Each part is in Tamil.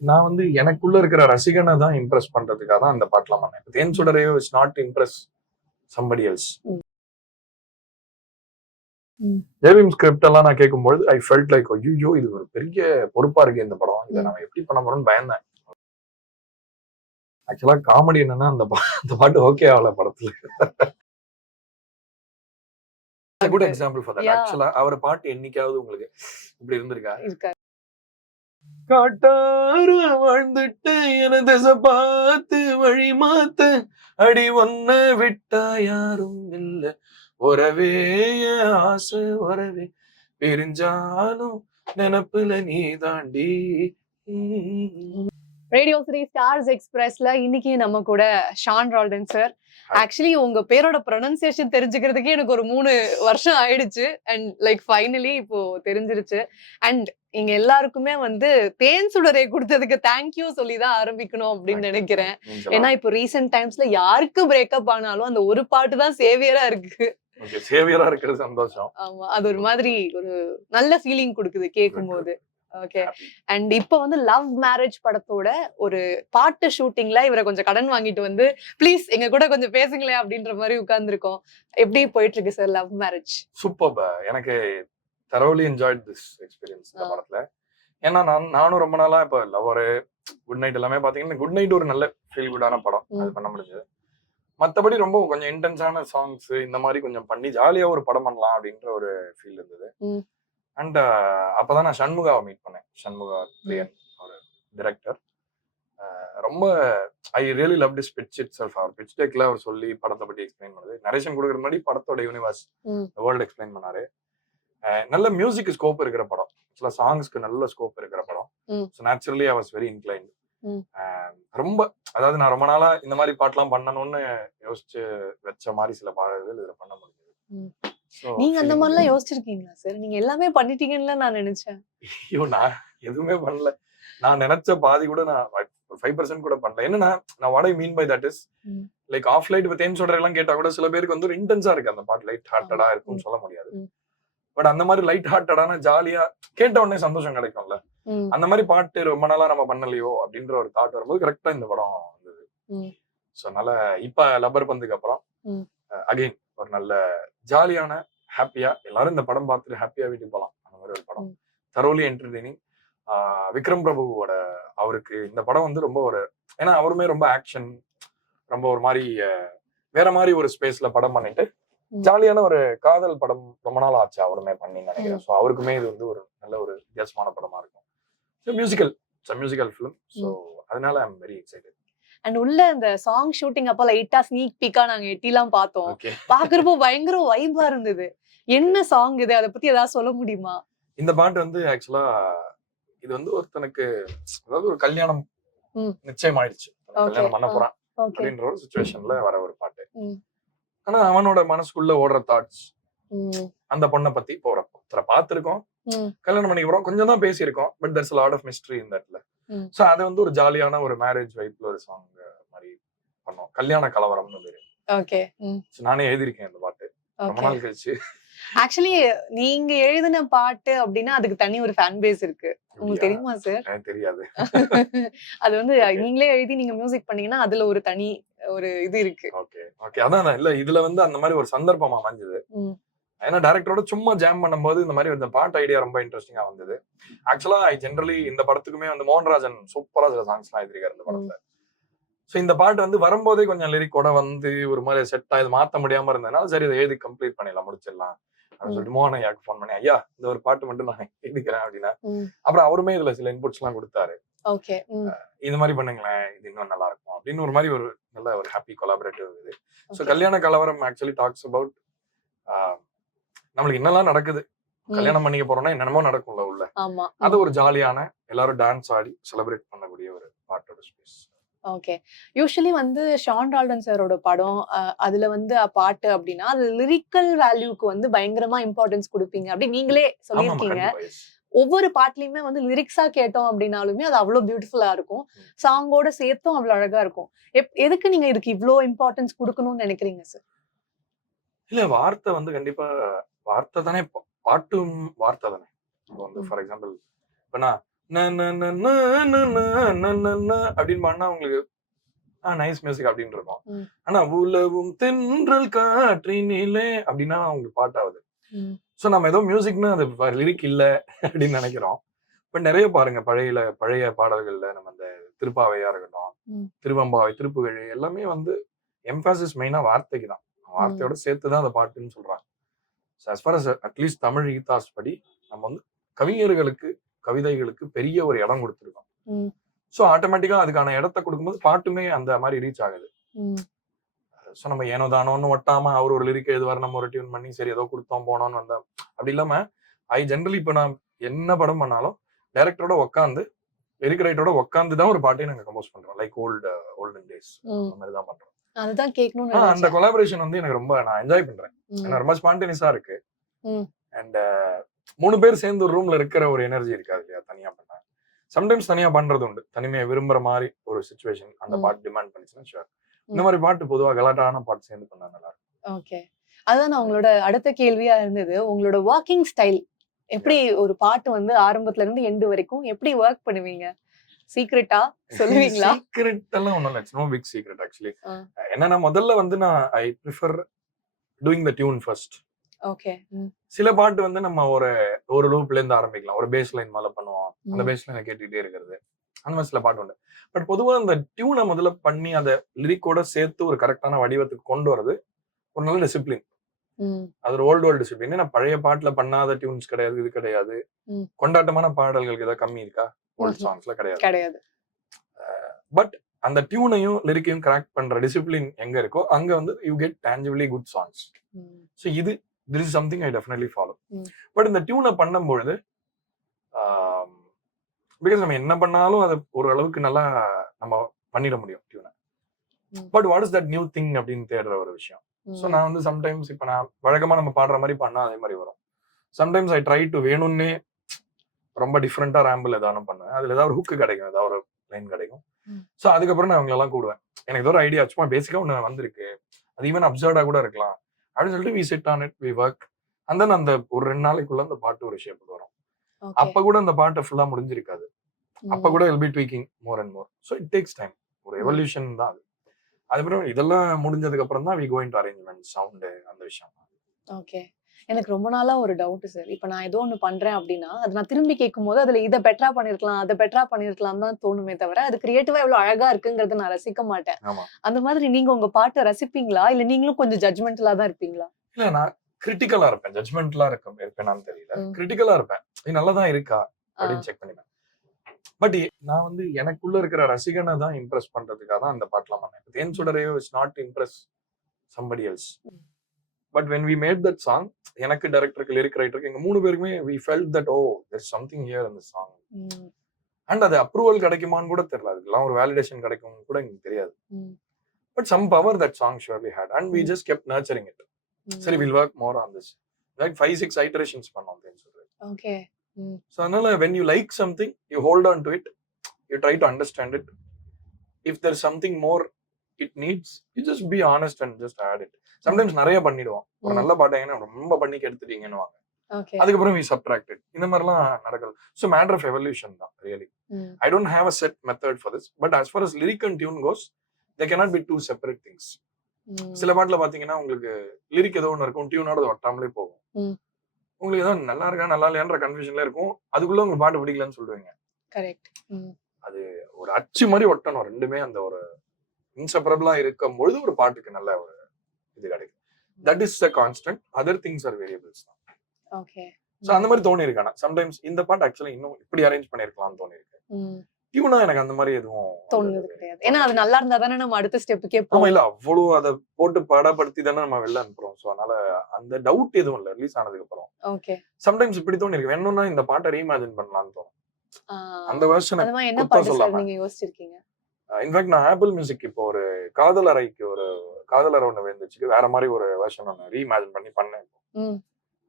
நான் வந்து எனக்குள்ள இருக்கிற ரசிகனை தான் இம்ப்ரெஸ் பண்றதுக்காக தான் அந்த பாட்டுலாம் பண்ணேன். தேன் சுடரையோ is not impress somebody else. GVM script எல்லாம் நான் கேட்கும்போது ஐ ஃபெல்ட் லைக் ஐயோ இது ஒரு பெரிய பொறுப்பா இருக்கு இந்த படம், இதை நம்ம எப்படி பண்ண போறோம்னு பயந்தேன். ஆக்சுவலா காமெடி என்னன்னா அந்த பாட்டு ஓகே ஆகல படத்துல. Good example for that. ஆக்சுவலா அவர் பாட்டு என்னைக்காவது உங்களுக்கு இப்படி இருந்திருக்கா? காட்டார வாழ்ந்துட்டு என திசை பார்த்து வழி மாத்த அடி ஒன்ன விட்டா யாரும் இல்ல உறவே ஆசை உறவே பிரிஞ்சாலும் நினப்புல நீ தாண்டி. ரேடியோ 3 ஸ்டார்ஸ் எக்ஸ்பிரஸ்ல இன்னைக்கு நம்ம கூட ஷான் ரால்டன் சார். ஆக்சுவலி உங்க பேரோட ப்ரொனன்சியேஷன் தெரிஞ்சுக்கிறதுக்கே எனக்கு ஒரு 3 வருஷம் ஆயிடுச்சு. அண்ட் லைக் ஃபைனலி இப்போ தெரிஞ்சிருச்சு. அண்ட் இங்க எல்லாருக்குமே வந்து தேன் சுடரை கொடுத்ததுக்கு தேங்க்யூ சொல்லிதான் ஆரம்பிக்கணும் அப்படின்னு நினைக்கிறேன். ஏன்னா இப்போ ரீசெண்ட் டைம்ஸ்ல யாருக்கு பிரேக்கப் ஆனாலும் அந்த ஒரு பாட்டு தான் சேவியரா இருக்கு. சேவியரா இருக்கிறது சந்தோஷம். ஆமா, அது ஒரு மாதிரி ஒரு நல்ல ஃபீலிங் கொடுக்குது கேட்கும் போது. ஓகே. அண்ட் இப்ப வந்து லவ் மேரேஜ் படத்தோட ஒரு பாட்டு ஷூட்டிங்ல இவரை கொஞ்சம் கடன் வாங்கிட்டு வந்து ப்ளீஸ் எங்க கூட கொஞ்சம் பேசுங்களேன் அப்படின்ற மாதிரி உட்கார்ந்துருக்கோம். எப்படி போயிட்டு இருக்கு சார் லவ் மேரேஜ்? சூப்பர். எனக்கு thoroughly enjoyed this experience இந்த படத்துல. ஏன்னா நானும் ரொம்ப நாளா இப்ப லவ்வரு குட் நைட் எல்லாமே பாத்தீங்கன்னா குட் நைட் ஒரு நல்ல ஃபீல் குடான படம், அது பண்ண முடிஞ்சது. மத்தபடி ரொம்ப கொஞ்சம் இன்டென்ஸான சாங்ஸ் இந்த மாதிரி கொஞ்சம் பண்ணி ஜாலியா ஒரு படம் பண்ணலாம் அப்படின்ற ஒரு ஃபீல் இருந்தது. அண்ட் அப்பதான் நான் சண்முகாவை மீட் பண்ணேன். சண்முகா பிரியன் ஒரு டிரெக்டர். ரொம்ப I really love this pitch itself. அவர் பிட்ச் டெக்ல அவர் சொல்லி படத்தை பத்தி எக்ஸ்பிளைன் பண்ணது, நரேஷன் கொடுக்குற மாதிரி படத்தோட யூனிவர்ஸ் வேர்ல்டு எக்ஸ்பிளைன் பண்ணாரு. நல்ல மியூசிக் ஸ்கோப் இருக்கிற படம், சில சாங்ஸ்க்கு நல்ல ஸ்கோப் இருக்கிற படம். So naturally I was very inclined. ரொம்ப அதாவது நான் ரொம்ப நாளா இந்த மாதிரி பாட்டுலாம் பண்ணணும்னு யோசிச்சு வச்ச மாதிரி சில பாடல்கள் இதுல பண்ண முடிஞ்சது. நீங்க அந்த மாதிரிலாம் யோசிச்சிருக்கீங்களா சார்? நீங்க எல்லாமே பண்ணிட்டீங்கன்னு நான் நினைச்சேன். ஐயோ, நான் எதுவுமே பண்ணல. நான் நினைச்ச பாதி கூட நான் 5% கூட பண்ணல. என்னன்னா நான் what I mean by that is like of late with தேன் சுடரை எல்லாம் கேட்டா கூட சில பேருக்கு வந்து ஒரு இன்டென்ஸா இருக்கு அந்த பாட்டு, லைட் ஹார்ட்டடா இருக்கும்னு சொல்ல முடியாது. பட் அந்த மாதிரி லைட் ஹார்ட்டடான ஜாலியா கேட்ட உடனே சந்தோஷம் கிடைக்கும்ல, அந்த மாதிரி பாட்டு ரொம்ப நாளா நம்ம பண்ணலையோ அப்படின்ற ஒரு தாட் வரும்போது கரெக்டா இந்த படம் வந்தது. ஸோ அதனால இப்ப லப்பர் பந்துக்கு அப்புறம் அகைன் ஒரு நல்ல ஜாலியான ஹாப்பியா எல்லாரும் இந்த படம் பார்த்துட்டு ஹாப்பியா வீட்டுக்கு போகலாம் அந்த மாதிரி ஒரு படம். தரோலி என்டர்டெய்னிங். விக்ரம் பிரபுவோட அவருக்கு இந்த படம் வந்து ரொம்ப ஒரு, ஏன்னா அவருமே ரொம்ப ஆக்ஷன், ரொம்ப ஒரு மாதிரி வேற மாதிரி ஒரு ஸ்பேஸ்ல படம் பண்ணிட்டு ஜாலியான ஒரு காதல் படம் ரொம்ப நாள் ஆச்சு அவருமே பண்ணி நினைக்கிறேன். ஸோ அவருக்குமே இது வந்து ஒரு நல்ல ஒரு வித்தியாசமான படமா இருக்கும். Musical film. ஸோ அதனால I am very excited. And உள்ள இந்த சாங் ஷூட்டிங் அப்ப லைட்டா ஸ்னீக் பீக்கா நாங்க எட்டிலாம் பார்த்தோம். பாக்குறப்போ பயங்கர வைபா இருந்தது. என்ன சாங் இது, அதை பத்தி ஏதாவது சொல்ல முடியுமா? இந்த பாட்டு வந்து ஆக்சுவலா இது வந்து ஒருத்தனுக்கு அதாவது ஒரு கல்யாணம் நிச்சயம் ஆயிடுச்சு, கல்யாணம் பண்ண போறான் அப்படின்ற ஒரு சிச்சுவேஷன்ல வர ஒரு பாட்டு. ஆனா அவனோட மனசுக்குள்ள ஓடுற தாட்ஸ் அந்த பொண்ணை பத்தி போறப்போ பார்த்திருக்கோம், கல்யாணம் பண்ணிக்க போறோம், கொஞ்சம் தான் பேசியிருக்கோம், but there's a lot of mystery in that. So அது வந்து ஒரு ஜாலியான ஒரு மேரேஜ் வைப்ல ஒரு சாங் மாதிரி பண்ணோம். கல்யாண கலவரம்னு பேரு. ஓகே. நானே எழுதியிருக்கேன் அந்த பாட்டு ரொம்ப நாள் கழிச்சு. ஆக்சுவலி நீங்க எழுதின பாட்டு அப்படின்னா அதுக்கு தனி ஒரு ஃபேன் பேஸ் இருக்கு, உங்களுக்கு தெரியுமா சார்? தெரியாது. அது வந்து நீங்களே எழுதி நீங்க மியூசிக் பண்ணீங்கன்னா அதுல ஒரு தனி ஒரு இது இருக்கு. Okay okay. அதான் இல்ல இதுல வந்து அந்த மாதிரி ஒரு சந்தர்ப்பமா அமைஞ்சது. ஏன்னா டைரக்டரோட சும்மா ஜாம் பண்ணும்போது இந்த மாதிரி இந்த பாட்டு ஐடியா ரொம்ப இன்ட்ரெஸ்டிங்கா வந்தது. ஆக்சுவலா ஐ ஜெனரலி இந்த படத்துக்குமே வந்து மோகன்ராஜன் சூப்பரா சில சாங்ஸ் எல்லாம் எழுதிருக்காரு இந்த படத்துல. சோ இந்த பாட்டு வந்து வரும்போதே கொஞ்சம் லிரிக்கோட வந்து ஒரு மாதிரி செட் ஆகுது, மாத்த முடியாம இருந்ததுனால சரி இதை எழுதி கம்ப்ளீட் பண்ணிடலாம், முடிச்சிடலாம் அப்படின்னு சொல்லிட்டு மோகன் ஐயாக்கு போன் பண்ணி ஐயா இந்த ஒரு பாட்டு மட்டும் நான் எழுதிக்கிறேன் அப்படின்னா அப்புறம் அவருமே இதுல சில இன்புட்ஸ் எல்லாம் கொடுத்தாரு. இந்த மாதிரி பண்ணுங்களேன் இது இன்னும் நல்லா இருக்கும் அப்படின்னு ஒரு மாதிரி ஒரு நல்ல ஒரு ஹாப்பி கொலாபரேட்டிவ் இது. ஸோ கல்யாண கலவரம் ஆக்சுவலி டாக்ஸ் அபவுட் நம்மளுக்கு என்னெல்லாம் நடக்குது, கல்யாணம் பண்ணிக்க போறோம்னா என்னென்னமோ நடக்கும்ல உள்ள, அது ஒரு ஜாலியான எல்லாரும் டான்ஸ் ஆடி செலிப்ரேட் பண்ணக்கூடிய ஒரு பாட்டோட ஸ்பேஸ். ஓகே. யூசுவலி வந்து ஷான் ரால்டன் சாரோட படம் அதுல வந்து பாட்டு அப்படின்னா அது லிரிக்கல் வேல்யூக்கு வந்து பயங்கரமா இம்பார்ட்டன்ஸ் கொடுப்பீங்க அப்படி நீங்களே சொல்லியிருக்கீங்க. ஒவ்வொரு பாட்டுலயுமே வந்து லிரிக்ஸா கேட்டோம் அப்படின்னாலுமே அது அவ்வளவு பியூட்டிஃபுல்லா இருக்கும், சாங்கோட சேர்த்தும் அவ்வளவு அழகா இருக்கும். எதுக்கு நீங்க இதுக்கு இவ்வளோ இம்பார்ட்டன்ஸ் கொடுக்கணும்னு நினைக்கிறீங்க சார்? இல்ல வார்த்தை வந்து கண்டிப்பா வார்த்தை தானே, பாட்டும் வார்த்தை தானே. இப்போ வந்து ஃபார் எக்ஸாம்பிள் இப்ப நான் அப்படின்னு பாடினா உங்களுக்கு நைஸ் மியூசிக் அப்படின்னு இருக்கும். ம். ஆனா உலவும் தென்றல் காற்றினிலே அப்படின்னா உங்களுக்கு பாட்டாவது. ம். சோ நம்ம ஏதோ மியூசிக்னு அது லிரிக் இல்ல அப்படின்னு நினைக்கிறோம். பட் நிறைய பாருங்க பழைய பாடல்கள்ல நம்ம இந்த திருப்பாவையா இருக்கட்டும், ம். திருவம்பாவை, திருப்புகழ் எல்லாமே வந்து எம்பாசிஸ் மெயினா வார்த்தைக்கு தான். வார்த்தையோட சேர்த்து தான் அந்த பாட்டுன்னு சொல்றாங்க. as far as at least Tamil ethos படி நம்ம வந்து கவிஞர்களுக்கு, கவிதைகளுக்கு பெரிய ஒரு இடம் கொடுத்துருக்கோம். ம். சோ ஆட்டோமேட்டிக்கா அதுக்கான இடத்தை கொடுக்கும்போது பாட்டுமே அந்த மாதிரி ரீச் ஆகுது. ம். சோ நம்ம ஏனோ தானோன்னு ஒட்டாம அவர் ஒரு லிரிக் எழுதுவார், நம்ம ஒரு டியூன் பண்ணி சரி ஏதோ கொடுத்தோம் போனோம்னு வந்தோம். அப்படி இல்லாம ஜென்ரலி இப்ப நான் என்ன படம் பண்ணாலும் டைரக்டரோட உட்காந்து லிரிக் ரைட்டரோட உட்காந்து தான் ஒரு பாட்டையும் நாங்க கம்போஸ் பண்றோம். லைக் ஓல்டன் டேஸ் அந்த மாதிரி தான் பண்றோம். அதுதான் கேட்கணும்னு அந்த நினைச்சேன். கொலாபரேஷன் வந்து எனக்கு ரொம்ப நான் என்ஜாய் பண்றேன். ஏன்னா ரொம்ப ஸ்பான்டேனியஸா இருக்கு. ம். அண்ட் 3 பேர் சேர்ந்து ஒரு ரூம்ல இருக்கிற ஒரு எனர்ஜி இருக்காது இல்லையா தனியா பண்ணா. சம்டைம்ஸ் தனியா பண்றது உண்டு. தனிமையை விரும்புற மாதிரி ஒரு சிச்சுவேஷன் அந்த பாட்டு டிமாண்ட் பண்ணிச்சுன்னா ஷூர். இந்த மாதிரி பாட்டு பொதுவா கலாட்டான பாட்டு சேர்ந்து பண்ணா நல்லா இருக்கும். ஓகே. அதான் நான் உங்களோட அடுத்த கேள்வியா இருந்தது. உங்களோட வொர்க்கிங் ஸ்டைல் எப்படி ஒரு பாட்டு வந்து ஆரம்பத்துல இருந்து எண்ட் வரைக்கும் எப்படி வொர்க் பண்ணுவீங்க? சீக்ரெட்டா சொல்லுவீங்களா? சீக்ரெட் எல்லாம் ஒண்ணும் இல்ல. It's no big secret actually. என்னன்னா முதல்ல வந்து நான் I prefer doing the tune first. Okay. சில பாட்டு வந்து நம்ம ஒரு லூப்ல இருந்து ஆரம்பிக்கலாம். ஒரு பேஸ் லைன் மேல பண்ணுவோம். அந்த பேஸ் லைனை கேட்டுட்டே இருக்கிறது. அந்த மாதிரி சில பாட்டு உண்டு. பட் பொதுவா அந்த டியூனை முதல்ல பண்ணி அதை லிரிக்கோட சேர்த்து ஒரு கரெக்டான வடிவத்துக்கு கொண்டு வரது ஒரு நல்ல டிசிப்ளின். அது ஒரு ஓல்டு டிசிப்ளின். ஏன்னா பழைய பாட்டுல பண்ணாத டியூன்ஸ் கிடையாது, இது கிடையாது. கொண்டாட்டமான பாடல்களுக்கு ஏதாவது கம்மி இருக்கா? ஓல்டு சாங்ஸ்ல கிடையாது. பட் அந்த டியூனையும் லிரிக்கையும் கரெக்ட் பண்ற டிசிப்ளின் எங்க இருக்கோ அங்க வந்து you get tangibly good songs. So this is something I definitely follow. But இந்த டியூனை பண்ணும்பொழுது பிகாஸ் நம்ம என்ன பண்ணாலும் அது ஒரு அளவுக்கு நல்லா நம்ம பண்ணிட முடியும் டியூனை. But what is that new thing அப்படின்னு தேடுற ஒரு விஷயம். ஸோ நான் வந்து சம்டைம்ஸ் இப்போ நான் வழக்கமா நம்ம பாடுற மாதிரி பண்ணா அதே மாதிரி வரும். சம்டைம்ஸ் ஐ ட்ரை டு வேணும்னே ரொம்ப டிஃப்ரெண்டா ரேம்பிள் ஏதாவது பண்ணுவேன். அதுல ஏதாவது ஒரு ஹுக்கு கிடைக்கும், ஏதாவது ஒரு லைன் கிடைக்கும். ஸோ அதுக்கப்புறம் நான் அவங்களெல்லாம் கூடுவேன். எனக்கு ஏதோ ஒரு ஐடியா சும்மா பேசிக்கா ஒன்று வந்திருக்கு, அது ஈவன் அப்சர்வா கூட இருக்கலாம் அப்படின்னு சொல்லிட்டு we sit on it, we work. And then அந்த ஒரு 2 நாளைக்குள்ள அந்த பாட்டு ஒரு ஷேப்புக்கு வரும். அப்ப கூட அந்த பாட்டை ஃபுல்லா முடிஞ்சிருக்காது. அப்ப கூட will be tweaking more and more. So it takes time. ஒரு எவல்யூஷன் தான் அது. அதுக்கப்புறம் இதெல்லாம் முடிஞ்சதுக்கு அப்புறம் தான் we go into arrangement, sound, அந்த விஷயம். ஓகே. எனக்கு ரொம்ப நாளா ஒரு டவுட் சார். இப்ப நான் ஏதோ ஒண்ணு பண்றேன் அப்படின்னா அது நான் திரும்பி கேட்கும்போது அதுல இதை பெட்டரா பண்ணிருக்கலாம், அதை பெட்டரா பண்ணிருக்கலாம் தான் தோணுமே தவிர அது கிரியேட்டிவா எவ்வளவு அழகா இருக்குங்கிறத நான் ரசிக்க மாட்டேன். அந்த மாதிரி நீங்க உங்க பாட்டை ரசிப்பீங்களா இல்ல நீங்களும் கொஞ்சம் ஜட்ஜ்மெண்டலா தான் இருப்பீங்களா? இல்ல நான் கிரிட்டிக்கலா இருப்பேன். ஜட்ஜ்மெண்டலா இருப்பேனான்னு தெரியல. கிரிட்டிக்கலா இருப்பேன். இது நல்லதா இருக்கா அப்படின்னு செக் பண்ணிப்பேன். பட் நான் வந்து எனக்குள்ள இருக்கிற ரசிகனை தான் இம்ப்ரெஸ் பண்றதுக்காக தான் அந்த பாட்டுலாம் பண்ணேன். தேன் சுடரையோ is not impress somebody else. But when we made that song, எனக்கு டைரக்டருக்கு, லிரிக் ரைட்டருக்கு, எங்க 3 பேருக்குமே we felt that there's something here in the song. And அது அப்ரூவல் கிடைக்குமான்னு கூட தெரியல. அதுக்கெல்லாம் ஒரு வேலிடேஷன் கிடைக்கும் கூட எனக்கு தெரியாது. But some power that song surely had and we just kept nurturing it. சரி we'll work more on this. Like 5-6 iterations பண்ணோம் தேன் சுடரை. ஓகே. So அதனால when you like something, you hold on to it, you try to understand it. If there's something more it needs, you just be honest and just add it. Sometimes நிறைய பண்ணிடுவோம். ஒரு நல்ல பாட்டை ரொம்ப பண்ணி கெடுத்துட்டீங்கன்னு வாங்க. அதுக்கப்புறம் we subtract it. இந்த மாதிரிலாம் நடக்குது. So matter of evolution தான் really. I don't have a set method for this, but as far as lyric and tune goes, they cannot be two separate things. சில பாட்டுல பாத்தீங்கன்னா உங்களுக்கு லிரிக் ஏதோ ஒன்று இருக்கும், டியூனோட ஒட்டாமலே போகும். உங்களுக்கு ஏதோ நல்லா இருக்கா நல்லா இல்லையான்ற கன்ஃபியூஷன்ல இருக்கும். அதுக்குள்ள உங்களுக்கு பாட்டு பிடிக்கலன்னு சொல்லுவீங்க. கரெக்ட். அது ஒரு அச்சு மாதிரி ஒட்டணும். ரெண்டுமே அந்த ஒரு இன்செப்பரபிளா இருக்கும் பொழுது ஒரு பாட்டுக்கு நல்ல ஒரு இது கிடைக்கும். That is the constant. Other things are variables தான். ஓகே. சோ அந்த மாதிரி தோணி இருக்கானா சம்டைம்ஸ் இந்த பாட்டு ஆக்சுவலி இன்னும் இப்படி அரேஞ்ச் பண்ணிருக்கலாம்னு தோணி இருக்கு. டியூனா எனக்கு அந்த மாதிரி எதுவும் தோணுது கிடையாது. ஏன்னா அது நல்லா இருந்தா தானே நம்ம அடுத்த ஸ்டெப்புக்கே போவோம். இல்ல அவ்வளவு அதை போட்டு படப்படுத்தி தானே நம்ம வெளில அனுப்புறோம். சோ அதனால அந்த டவுட் எதுவும் இல்ல ரிலீஸ் ஆனதுக்கு அப்புறம். ஓகே. சம்டைம்ஸ் இப்படி தோணி இருக்கு, வேணும்னா இந்த பாட்டை ரீஇமேஜின் பண்ணலாம்னு தோணும். அந்த வெர்ஷன் என்ன பாட்டு சார் நீங்க யோசிச்சிருக்கீங்க? இன்ஃபேக்ட் நான் ஆப்பிள் மியூசிக் இப்போ ஒரு காதலறைக்கு ஒரு காதலர் ஒண்ணு வந்துச்சு, வேற மாதிரி ஒரு வெர்ஷன் ஒண்ணு ரீஇமேஜின் பண்ணி பண்ணேன்.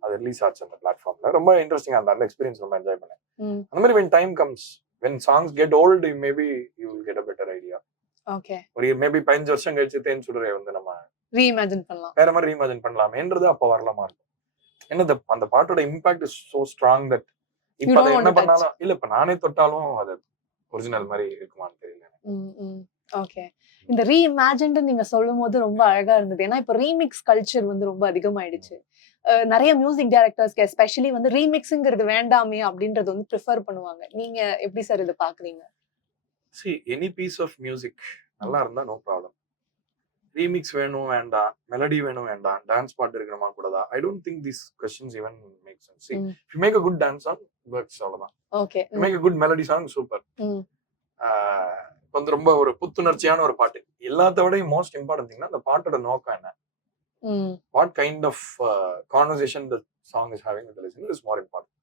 அது ரிலீஸ் ஆச்சு அந்த பிளாட்ஃபார்ம்ல. ரொம்ப இன்ட்ரெஸ்டிங்கா அந்த எக்ஸ்பீரியன்ஸ் ரொம்ப என்ஜாய் பண்ணேன். அந்த மாதிரி when time comes, when songs get old, maybe you will get a better idea. Okay. ஒரு மேபி 15 வருஷம் கழிச்சு தேன் சுடரை வந்து நம்ம ரீஇமேஜின் பண்ணலாம், வேற மாதிரி ரீஇமேஜின் பண்ணலாம்ன்றது அப்ப வரலாமா இருக்கும். என்ன அந்த பாட்டோட impact is so strong that இப்ப don't அதை want என்ன to touch. பண்ணாலும் இல்ல இப்ப நானே தொட்டாலும் அது ஒரிஜினல் மாதிரி இருக்குமான்னு தெரியல எனக்கு. ஓகே. இந்த ரீஇமேஜின்டு நீங்க சொல்லும்போது ரொம்ப அழகா இருந்தது. ஏன்னா இப்ப ரீமிக்ஸ் கல்ச்சர் வந்து ரொம்ப அதிகமாயிடுச்சு. நிறைய மியூசிக் டைரக்டர்ஸ்க்கு எஸ்பெஷலி வந்து ரீமிக்ஸ்ங்கிறது வேண்டாமே அப்படின்றது வந்து ப்ரிஃபர் பண்ணுவாங்க. நீங்க எப்படி சார் இத பாக்குறீங்க? see any piece of music நல்லா இருந்தா நோ ப்ராப்ளம். ரீமிக்ஸ் வேணும் வேண்டாம், மெலடி வேணும் வேண்டாம், டான்ஸ் பாட்டு இருக்கணுமா கூடதா, I don't think these questions even make sense. see if you make a good dance song works அவ்வளவுதான். Okay. you make a good melody song super. வந்து ரொம்ப ஒரு புத்துணர்ச்சியான ஒரு பாட்டு. எல்லாத்த விட மோஸ்ட் இம்பார்ட்டன்ட் திங்னா அந்த பாட்டோட நோக்கம் என்ன, what kind of conversation the song is having with the listener is more important.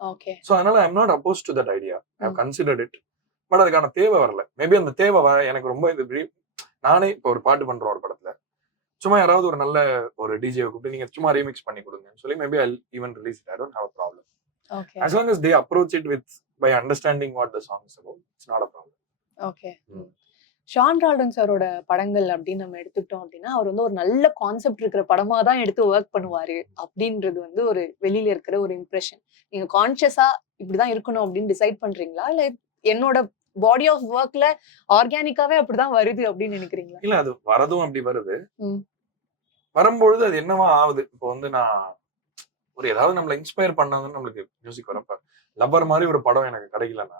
Okay. So அதனால I am not opposed to that idea. I have considered it. பட் அதுக்கான தேவை வரல. மேபி அந்த தேவை எனக்கு ரொம்ப இது நானே இப்போ ஒரு பாட்டு பண்றோம் ஒரு படத்துல, சும்மா யாராவது ஒரு நல்ல ஒரு டிஜே கூப்பிட்டு நீங்க சும்மா ரீமிக்ஸ் பண்ணி கொடுங்கன்னு சொல்லி maybe I'll even release it. I don't have a problem. Okay. As long as they approach it with by understanding what the song is about, it's not a problem. Okay. Sean Roldan சாரோட படங்கள் அப்படின்னு நம்ம எடுத்துக்கிட்டோம் அப்படின்னா அவர் வந்து ஒரு நல்ல கான்செப்ட் இருக்கிற படமா தான் எடுத்து ஒர்க் பண்ணுவாரு அப்படின்றது வந்து ஒரு வெளியில இருக்கிற ஒரு இம்ப்ரெஷன். நீங்க கான்சியஸா இப்படிதான் இருக்கணும் அப்படின்னு டிசைட் பண்றீங்களா, இல்ல என்னோட பாடி ஆஃப் ஒர்க்ல ஆர்கானிக்காவே அப்படிதான் வருது அப்படின்னு நினைக்கிறீங்களா? இல்ல அது வரதும் அப்படி வருது. வரும்பொழுது அது என்னவா ஆகுது. இப்போ வந்து நான் ஒரு ஏதாவது நம்மள இன்ஸ்பயர் பண்ணாதுன்னு நம்மளுக்கு மியூசிக் வரப்ப லப்பர் மாதிரி ஒரு படம் எனக்கு கிடைக்கலன்னா,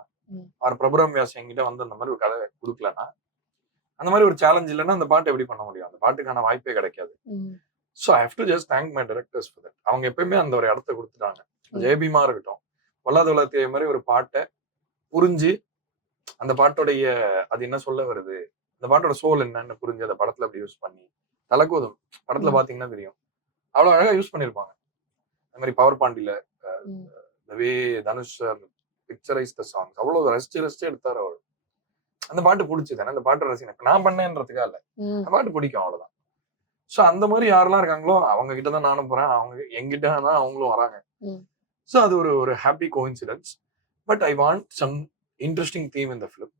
அவர் பிரபுரம் வியாஸ் என்கிட்ட வந்து அந்த மாதிரி ஒரு கதை கொடுக்கலன்னா, அந்த மாதிரி ஒரு சேலஞ்ச் இல்லைன்னா அந்த பாட்டு எப்படி பண்ண முடியும்? அந்த பாட்டுக்கான வாய்ப்பே கிடைக்காது. So I have to just thank my directors for that. அவங்க எப்பயுமே அந்த ஒரு இடத்த கொடுத்துட்டாங்க. ஜெயபீமா இருக்கட்டும், பொல்லாத உலகத்திய மாதிரி ஒரு பாட்டை புரிஞ்சு அந்த பாட்டோடைய அது என்ன சொல்ல வருது, அந்த பாட்டோட சோல் என்னன்னு புரிஞ்சு அந்த படத்துல அப்படி யூஸ் பண்ணி, தலக்கோதும் படத்துல பாத்தீங்கன்னா தெரியும், அவ்வளவு அழகா யூஸ் பண்ணிருப்பாங்க. அந்த மாதிரி பவர் பாண்டியில வே தனுஷ் பிக்சரைஸ் த சாங்ஸ் அவ்வளவு ரசிச்சு எடுத்தாரு அவரு. அந்த பாட்டு பிடிச்சது, அந்த பாட்டு ரசிகன் நான் பண்ணேன்றதுக்கா இல்ல, அந்த பாட்டு பிடிக்கும் அவ்வளவுதான். சோ அந்த மாதிரி யாரெல்லாம் இருக்காங்களோ அவங்க கிட்டதான் நானும் போறேன், அவங்க எங்கிட்ட தான் அவங்களும் வராங்க. சோ அது ஒரு happy coincidence. But I want some interesting theme இந்த ஃபிலிம்.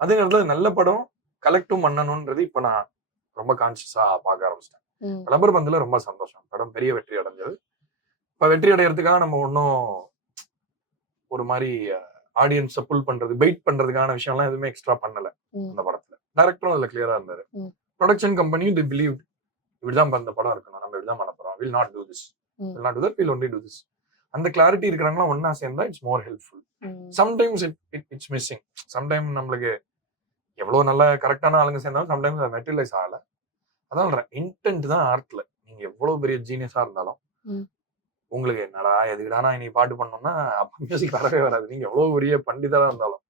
அதே நேரத்தில் நல்ல படம் கலெக்டும் பண்ணணும்ன்றது இப்ப நான் ரொம்ப கான்சியஸா பார்க்க ஆரம்பிச்சிட்டேன். ரப்பர் பந்துல ரொம்ப சந்தோஷம், படம் பெரிய வெற்றி அடைஞ்சது. இப்ப வெற்றி அடையறதுக்காக நம்ம ஒன்னும் ஒரு மாதிரி ஆடியன்ஸை புல் பண்றது வெயிட் பண்றதுக்கான விஷயம் எல்லாம் எதுவுமே எக்ஸ்ட்ரா பண்ணல அந்த படத்துல. டைரக்டரும் அதுல கிளியரா இருந்தாரு. ப்ரொடக்ஷன் கம்பெனியும் தி பிலீவ் இப்படிதான் இந்த படம் இருக்கணும், நம்ம இப்படிதான் பண்ண போறோம், will not do this, will not do that, will only do this. அந்த கிளாரிட்டி இருக்கிறாங்களா ஒன்னா சேர்ந்தா it's more helpful. Sometimes it's missing. Sometime நம்மளுக்கு எவ்வளவு நல்ல கரெக்டான ஆளுங்க சேர்ந்தாலும் சம்டைம்ஸ் அது மெட்டீரியலைஸ் ஆகல. அதான் இன்டென்ட் தான் ஆர்ட்ல. நீங்க எவ்வளவு பெரிய ஜீனியஸா இருந்தாலும் உங்களுக்கு என்னடா எதுக்குடா நீ பாட்டு பண்ணோம்னா அப்ப மியூசிக் வரவே வராது. நீங்க எவ்வளவு பெரிய பண்டிதரா இருந்தாலும்.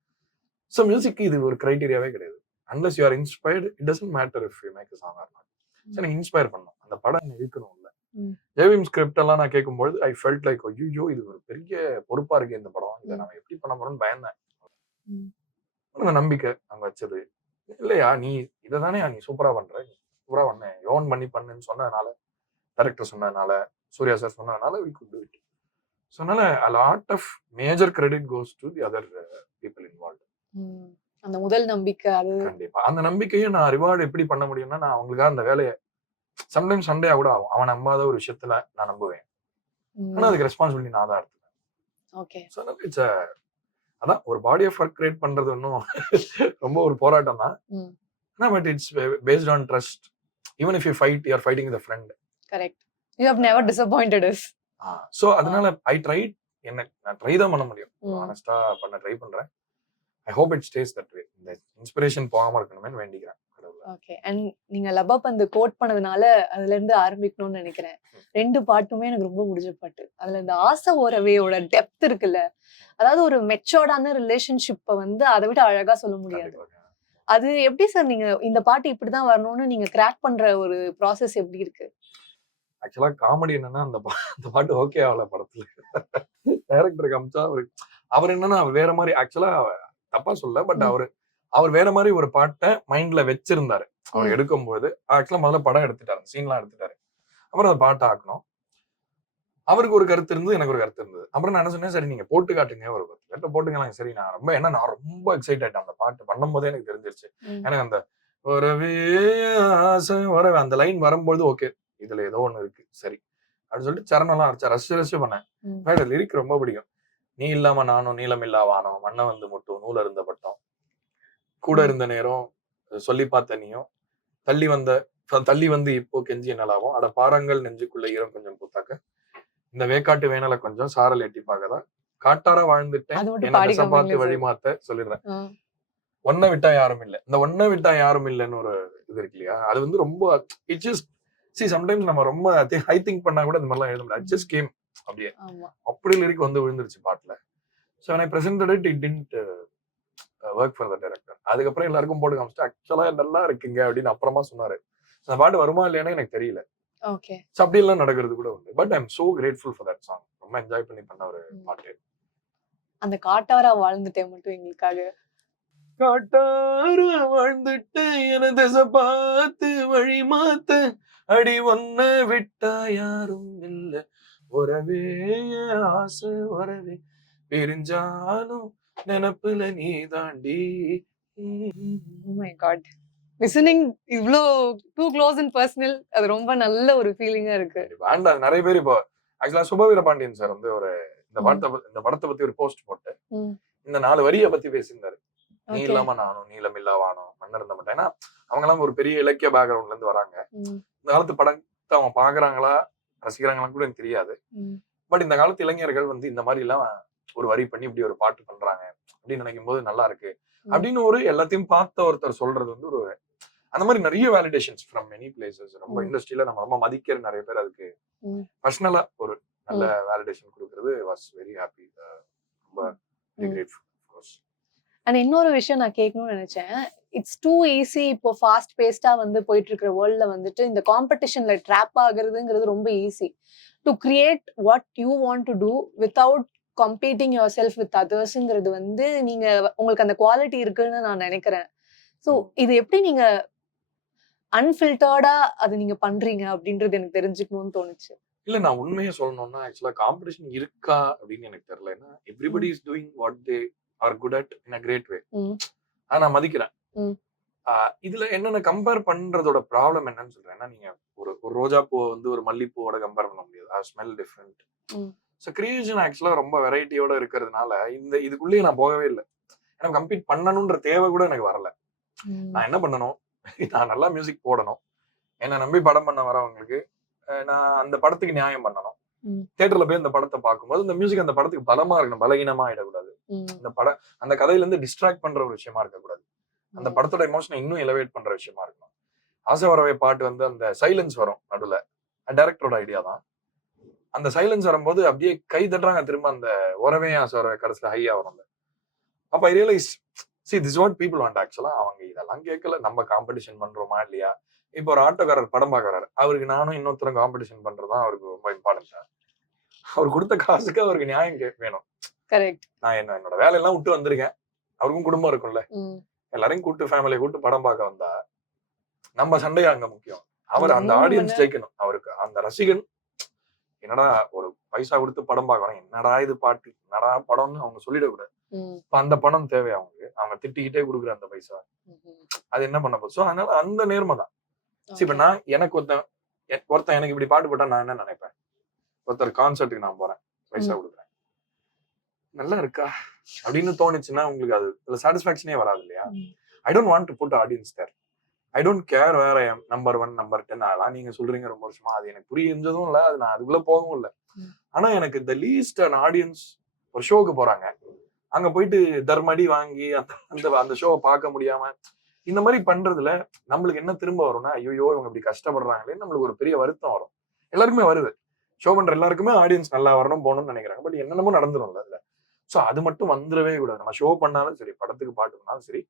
ஸோ மியூசிக் இது ஒரு கிரைட்டீரியாவே கிடையாது. Unless you are inspired, it doesn't matter if you make a song or not. So எனக்கு இன்ஸ்பயர் பண்ணணும், அந்த படம் இருக்கணும். இல்ல ஜேவிஎம் ஸ்கிரிப்ட் எல்லாம் நான் கேட்கும்போது ஐ ஃபெல்ட் லைக் ஐயோ இது ஒரு பெரிய பொறுப்பா இருக்கு இந்த படம், இதை நம்ம எப்படி பண்ண போறோம்னு பயந்தேன். அந்த நம்பிக்கை அங்க வச்சது இல்லையா, நீ இதைதானே நீ சூப்பரா பண்ற, நீ சூப்பரா பண்ண யோன் பண்ணி பண்ணுன்னு சொன்னதுனால, டைரக்டர் சொன்னதுனால, சூர்யா சார் சொன்னதுனால we could do it. So அதனால a lot of major credit goes to the other people involved. அந்த முதல் நம்பிக்கை அது கண்டிப்பா. அந்த நம்பிக்கையை நான் ரிவார்டு எப்படி பண்ண முடியும்னா, நான் அவங்களுக்காக அந்த வேலையை சம்டைம்ஸ் சண்டையா கூட ஆகும். அவன் நம்பாத ஒரு விஷயத்துல நான் நம்புவேன், ஆனா அதுக்கு ரெஸ்பான்சிபிலிட்டி நான் தான் எடுத்துப்பேன். ஓகே. ஸோ இட்ஸ் அதான் ஒரு பாடி ஆஃப் ஒர்க் கிரியேட் பண்றது ஒன்றும் ரொம்ப ஒரு போராட்டம் தான். But it's based on trust. Even if you fight, you are fighting with a friend. Correct. You have never disappointed us. So அதனால ஐ ட்ரைட், நான் ட்ரை தான் பண்ண முடியும், ஆனஸ்டா பண்ண ட்ரை பண்றேன். I hope it stay that way. இந்த இன்ஸ்பிரேஷன் போகாம இருக்கணும்னு வேண்டிக்கிறேன். ஓகே. அண்ட் நீங்க லப்பா பந்து கோட் பண்ணதுனால அதுல இருந்து ஆரம்பிக்கணும்னு நினைக்கிறேன். 2 பாட்டுமே எனக்கு ரொம்ப பிடிச்ச பாட்டு. அதுல இந்த ஆசை ஓரவேயோட டெப்த் இருக்குல்ல, அதாவது ஒரு மெச்சோர்டான ரிலேஷன்ஷிப்பை வந்து அதை விட அழகா சொல்ல முடியாது. அது எப்படி சார் நீங்க இந்த பாட்டு இப்படிதான் வரணும்னு நீங்க கிராக் பண்ற ஒரு ப்ராசஸ் எப்படி இருக்கு? ஆக்சுவலா காமெடி என்னன்னா, அந்த பாட்டு ஓகே ஆகல படத்துல. டைரக்டர் காமிச்சா அவர் என்னன்னா வேற மாதிரி, ஆக்சுவலா தப்பா சொல்ல, பட் அவர் வேற மாதிரி ஒரு பாட்டை மைண்ட்ல வச்சிருந்தாரு. அவர் எடுக்கும்போது ஆக்சுவலா முதல்ல படம் எடுத்துட்டாரு, சீன்லாம் எடுத்துட்டாரு. அப்புறம் அந்த பாட்டை ஆக்கணும். அவருக்கு ஒரு கருத்து இருந்தது, எனக்கு ஒரு கருத்து இருந்தது. அப்புறம் நான் என்ன சொன்னேன், சரி நீங்க போட்டு காட்டுங்க, ஒரு 10 லெட்டர் போட்டுக்கலாம். சரி நான் ரொம்ப எக்ஸைட் ஆயிட்டேன். அந்த பாட்டு பண்ணும் போதே எனக்கு தெரிஞ்சிருச்சு. எனக்கு அந்த ஒரவே ஆசை வரவே அந்த லைன் வரும்போது ஓகே இதுல ஏதோ ஒண்ணு இருக்கு சரி அப்படின்னு சொல்லிட்டு சரணம் எல்லாம் ரசிச்சு பண்ணேன். லிரிக் ரொம்ப பிடிக்கும். நீ இல்லாம நானும் நீளம் இல்லா வானம் மண்ணை வந்து முட்டும் நூல் இருந்த பட்டம் கூட ம். இருந்த நேரம் சொல்லி பார்த்த நீயும் தள்ளி வந்து இப்போ கெஞ்சி என்னலாகும் அட பாறங்கள் நெஞ்சுக்குள்ள ஈரம் கொஞ்சம் பூத்தாக்க இந்த வேக்காட்டு வேணல கொஞ்சம் சாரல் எட்டி பார்க்கதா காட்டார வாழ்ந்துட்டேன் அது மட்டும் என்ன பாடி திசை பார்த்து காமிங்களேன் சார். வழிமாத்த சொல்லிடுறேன். ஒன்ன விட்டா யாரும் இல்ல இந்த ஒன்ன விட்டா யாரும் இல்லைன்னு ஒரு இது இருக்கு இல்லையா அது வந்து ரொம்ப இட் ஜஸ்ட் சி சம்டைம்ஸ் நம்ம ரொம்ப ஹை திங்க் பண்ணா கூட இந்த மாதிரிலாம் எழுத முடியாது ஜஸ்ட் கேம் அப்படியே ஆமா. அப்படி லிரிக் வந்து விழுந்துருச்சு பாட்டுல. So when I presented it, it didn't work for the director. அதுக்கப்புறம் எல்லாருக்கும் போட்டு காமிச்சிட்டு ஆக்சுவலா நல்லா இருக்குங்க அப்படின்னு அப்புறமா சொன்னாரு. அந்த பாட்டு வருமா இல்லையானே எனக்கு தெரியல. ஓகே. ஸோ அப்படி எல்லாம் நடக்கிறது கூட உண்டு. But I am so grateful for that song. ரொம்ப என்ஜாய் பண்ணி பண்ண ஒரு பாட்டு. அந்த காட்டாரா வாழ்ந்துட்டேன் மட்டும் எங்களுக்காக. காட்டார வாழ்ந்துட்டு என திசை பார்த்து வழி மாத்த அடி ஒன்ன விட்டா யாரும் இல்ல உறவே என் ஆசை உறவே பிரிஞ்சாலும் நினப்புல நீ தாண்டி. Oh my god. Listening இவ்ளோ too close and personal அது ரொம்ப நல்ல ஒரு ஃபீலிங்கா இருக்கு. வேண்டாம் நிறைய பேர் இப்போ ஆக்சுவலா சுபவீர பாண்டியன் சார் வந்து ஒரு இந்த படத்தை பத்தி ஒரு போஸ்ட் போட்டு இந்த 4 வரியை பத்தி பேசியிருந்தாரு. நீ இல்லாம நானும் நீளம் இல்லா வானம் மண்ண இருந்த மாட்டேன். ஏன்னா அவங்க எல்லாம் ஒரு பெரிய இலக்கிய பேக்ரவுண்ட்ல இருந்து வராங்க. இந்த காலத்து படத்தை அவங்க பாக்குறாங்களா ரசிக்கிறாங்களான்னு கூட எனக்கு தெரியாது. பட் இந்த காலத்து இளைஞர்கள் வந்து இந்த மாதிரி எல்லாம் ஒரு வரி பண்ணி இப்படி ஒரு பாட்டு பண்றாங்க அப்படின்னு நினைக்கும் போது நல்லா இருக்கு அப்படின்னு ஒரு எல்லாத்தையும் பார்த்த ஒருத்தர் சொல்றது வந்து ஒரு அந்த மாதிரி நிறைய வேலிடேஷன்ஸ் ஃப்ரம் மெனி பிளேசஸ். ரொம்ப இண்டஸ்ட்ரியில நம்ம ரொம்ப மதிக்கிற நிறைய பேர் அதுக்கு பர்சனலா ஒரு நல்ல வேலிடேஷன் கொடுக்கறது வாஸ் வெரி ஹாப்பி. ரொம்ப கிரேட்ஃபுல். அண்ட் இன்னொரு விஷயம் நான் கேட்கணும்னு நினைச்சேன். It's too easy. இப்போ ஃபாஸ்ட் பேஸ்டா வந்து போயிட்டு இருக்கிற வேர்ல்ட்ல வந்துட்டு இந்த காம்படிஷன்ல ட்ராப் ஆகுறதுங்கிறது ரொம்ப easy. To create what you want to do without competing yourself with அதர்ஸ்ங்கிறது வந்து நீங்க உங்களுக்கு அந்த குவாலிட்டி இருக்குன்னு நான் நினைக்கிறேன். ஸோ இது எப்படி நீங்க அன்ஃபில்டர்டா அது நீங்க பண்றீங்க அப்படின்றது எனக்கு தெரிஞ்சுக்கணும்னு தோணுச்சு. இல்ல நான் உண்மையை சொல்லணும்னா ஆக்சுவலா காம்படிஷன் இருக்கா அப்படின்னு எனக்கு தெரியல. ஏன்னா everybody is doing what they are good at in a great way. நான் மதிக்கிறேன். இதுல என்னென்ன கம்பேர் பண்றதோட ப்ராப்ளம் என்னன்னு சொல்றேன். ஏன்னா நீங்க ஒரு ரோஜா பூ வந்து ஒரு மல்லிப்பூவோட கம்பேர் பண்ண முடியாது. Smell different. ஸோ கிரியேஷன் ஆக்சுவலா ரொம்ப வெரைட்டியோட இருக்கிறதுனால இதுக்குள்ளேயே நான் போகவே இல்லை. எனக்கு கம்பீட் பண்ணணும்ன்ற தேவை கூட எனக்கு வரல. நான் என்ன பண்ணணும், நான் நல்லா மியூசிக் போடணும், என்னை நம்பி படம் பண்ண வரவங்களுக்கு நான் அந்த படத்துக்கு நியாயம் பண்ணணும். தியேட்டர்ல போய் அந்த படத்தை பார்க்கும்போது இந்த மியூசிக் அந்த படத்துக்கு பலமா இருக்கணும், பலகீனமா ஆயிடக்கூடாது. அந்த கதையில இருந்து டிஸ்ட்ராக்ட் பண்ற ஒரு விஷயமா இருக்கக்கூடாது. அந்த படத்தோட எமோஷனை இன்னும் எலவேட் பண்ற விஷயமா இருக்கணும். ஆசை வரவே பாட்டு வந்து அந்த சைலன்ஸ் வரும் நடுவுல, டைரக்டரோட ஐடியா தான். அந்த சைலன்ஸ் வரும்போது அப்படியே கை தட்டுறாங்க திரும்ப அந்த உறவே ஆசை வரவே கடைசியில ஹையா வரும். அப்ப ஐ realise see this is what people want. ஆக்சுவலா அவங்க இதெல்லாம் கேட்கல, நம்ம காம்படிஷன் பண்றோமா இல்லையா. இப்போ ஒரு ஆட்டோக்காரர் படம் பார்க்கறாரு, அவருக்கு நானும் இன்னொருத்தரும் காம்படிஷன் பண்றதுதான் அவருக்கு ரொம்ப இம்பார்ட்டன்ட். அவர் கொடுத்த காசுக்கு அவருக்கு நியாயம் வேணும். கரெக்ட். நான் என்னோட வேலையெல்லாம் விட்டு வந்திருக்கேன், அவருக்கும் குடும்பம் இருக்கும்ல, எல்லாரையும் கூட்டு ஃபேமிலியை கூட்டு படம் பார்க்க வந்தா நம்ம சண்டையா அங்க முக்கியம். அவர் அந்த ஆடியன்ஸ் ஜெயிக்கணும். அவருக்கு அந்த ரசிகன் என்னடா ஒரு பைசா கொடுத்து படம் பார்க்கணும், என்னடா இது பாட்டு என்னடா படம்னு அவங்க சொல்லிடக்கூடாது. அந்த பணம் தேவை அவங்களுக்கு, அவங்க திட்டிக்கிட்டே கொடுக்குற அந்த பைசா அது என்ன பண்ண போகுது. அதனால அந்த நேர்மை தான். இப்ப நான் எனக்கு ஒருத்தன் எனக்கு இப்படி பாட்டு போட்டா நான் என்ன நினைப்பேன், ஒருத்தர் கான்சர்ட்டுக்கு நான் போறேன், பைசா கொடுக்குறேன், நல்லா இருக்கா அப்படின்னு தோணுச்சுன்னா உங்களுக்கு அது சாட்டிஸ்பாக்சனே வராது இல்லையா. I don't want to put audience there. I don't care வேற நம்பர் 1 நம்பர் 10 அதெல்லாம் நீங்க சொல்றீங்க ரொம்ப வருஷமா, அது எனக்கு புரிஞ்சதும் இல்ல, அது நான் அதுக்குள்ள போகவும் இல்லை. ஆனா எனக்கு இந்த லீஸ்ட் an ஆடியன்ஸ் ஒரு ஷோக்கு போறாங்க, அங்க போயிட்டு தர்மடி வாங்கி அந்த ஷோவை பார்க்க முடியாம இந்த மாதிரி பண்றதுல நம்மளுக்கு என்ன திரும்ப வரும்னா, ஐயோ இவங்க இப்படி கஷ்டப்படுறாங்களே, நம்மளுக்கு ஒரு பெரிய வருத்தம் வரும். எல்லாருக்குமே வருது, ஷோ பண்ற எல்லாருக்குமே ஆடியன்ஸ் நல்லா வரணும் போகணும்னு நினைக்கிறாங்க. பட் என்னென்னமோ நடந்துரும்ல அதுல. சோ அது மட்டும் வந்துடவே கூடாது. நம்ம ஷோ பண்ணாலும் சரி, படத்துக்கு பாட்டு பண்ணாலும் சரி,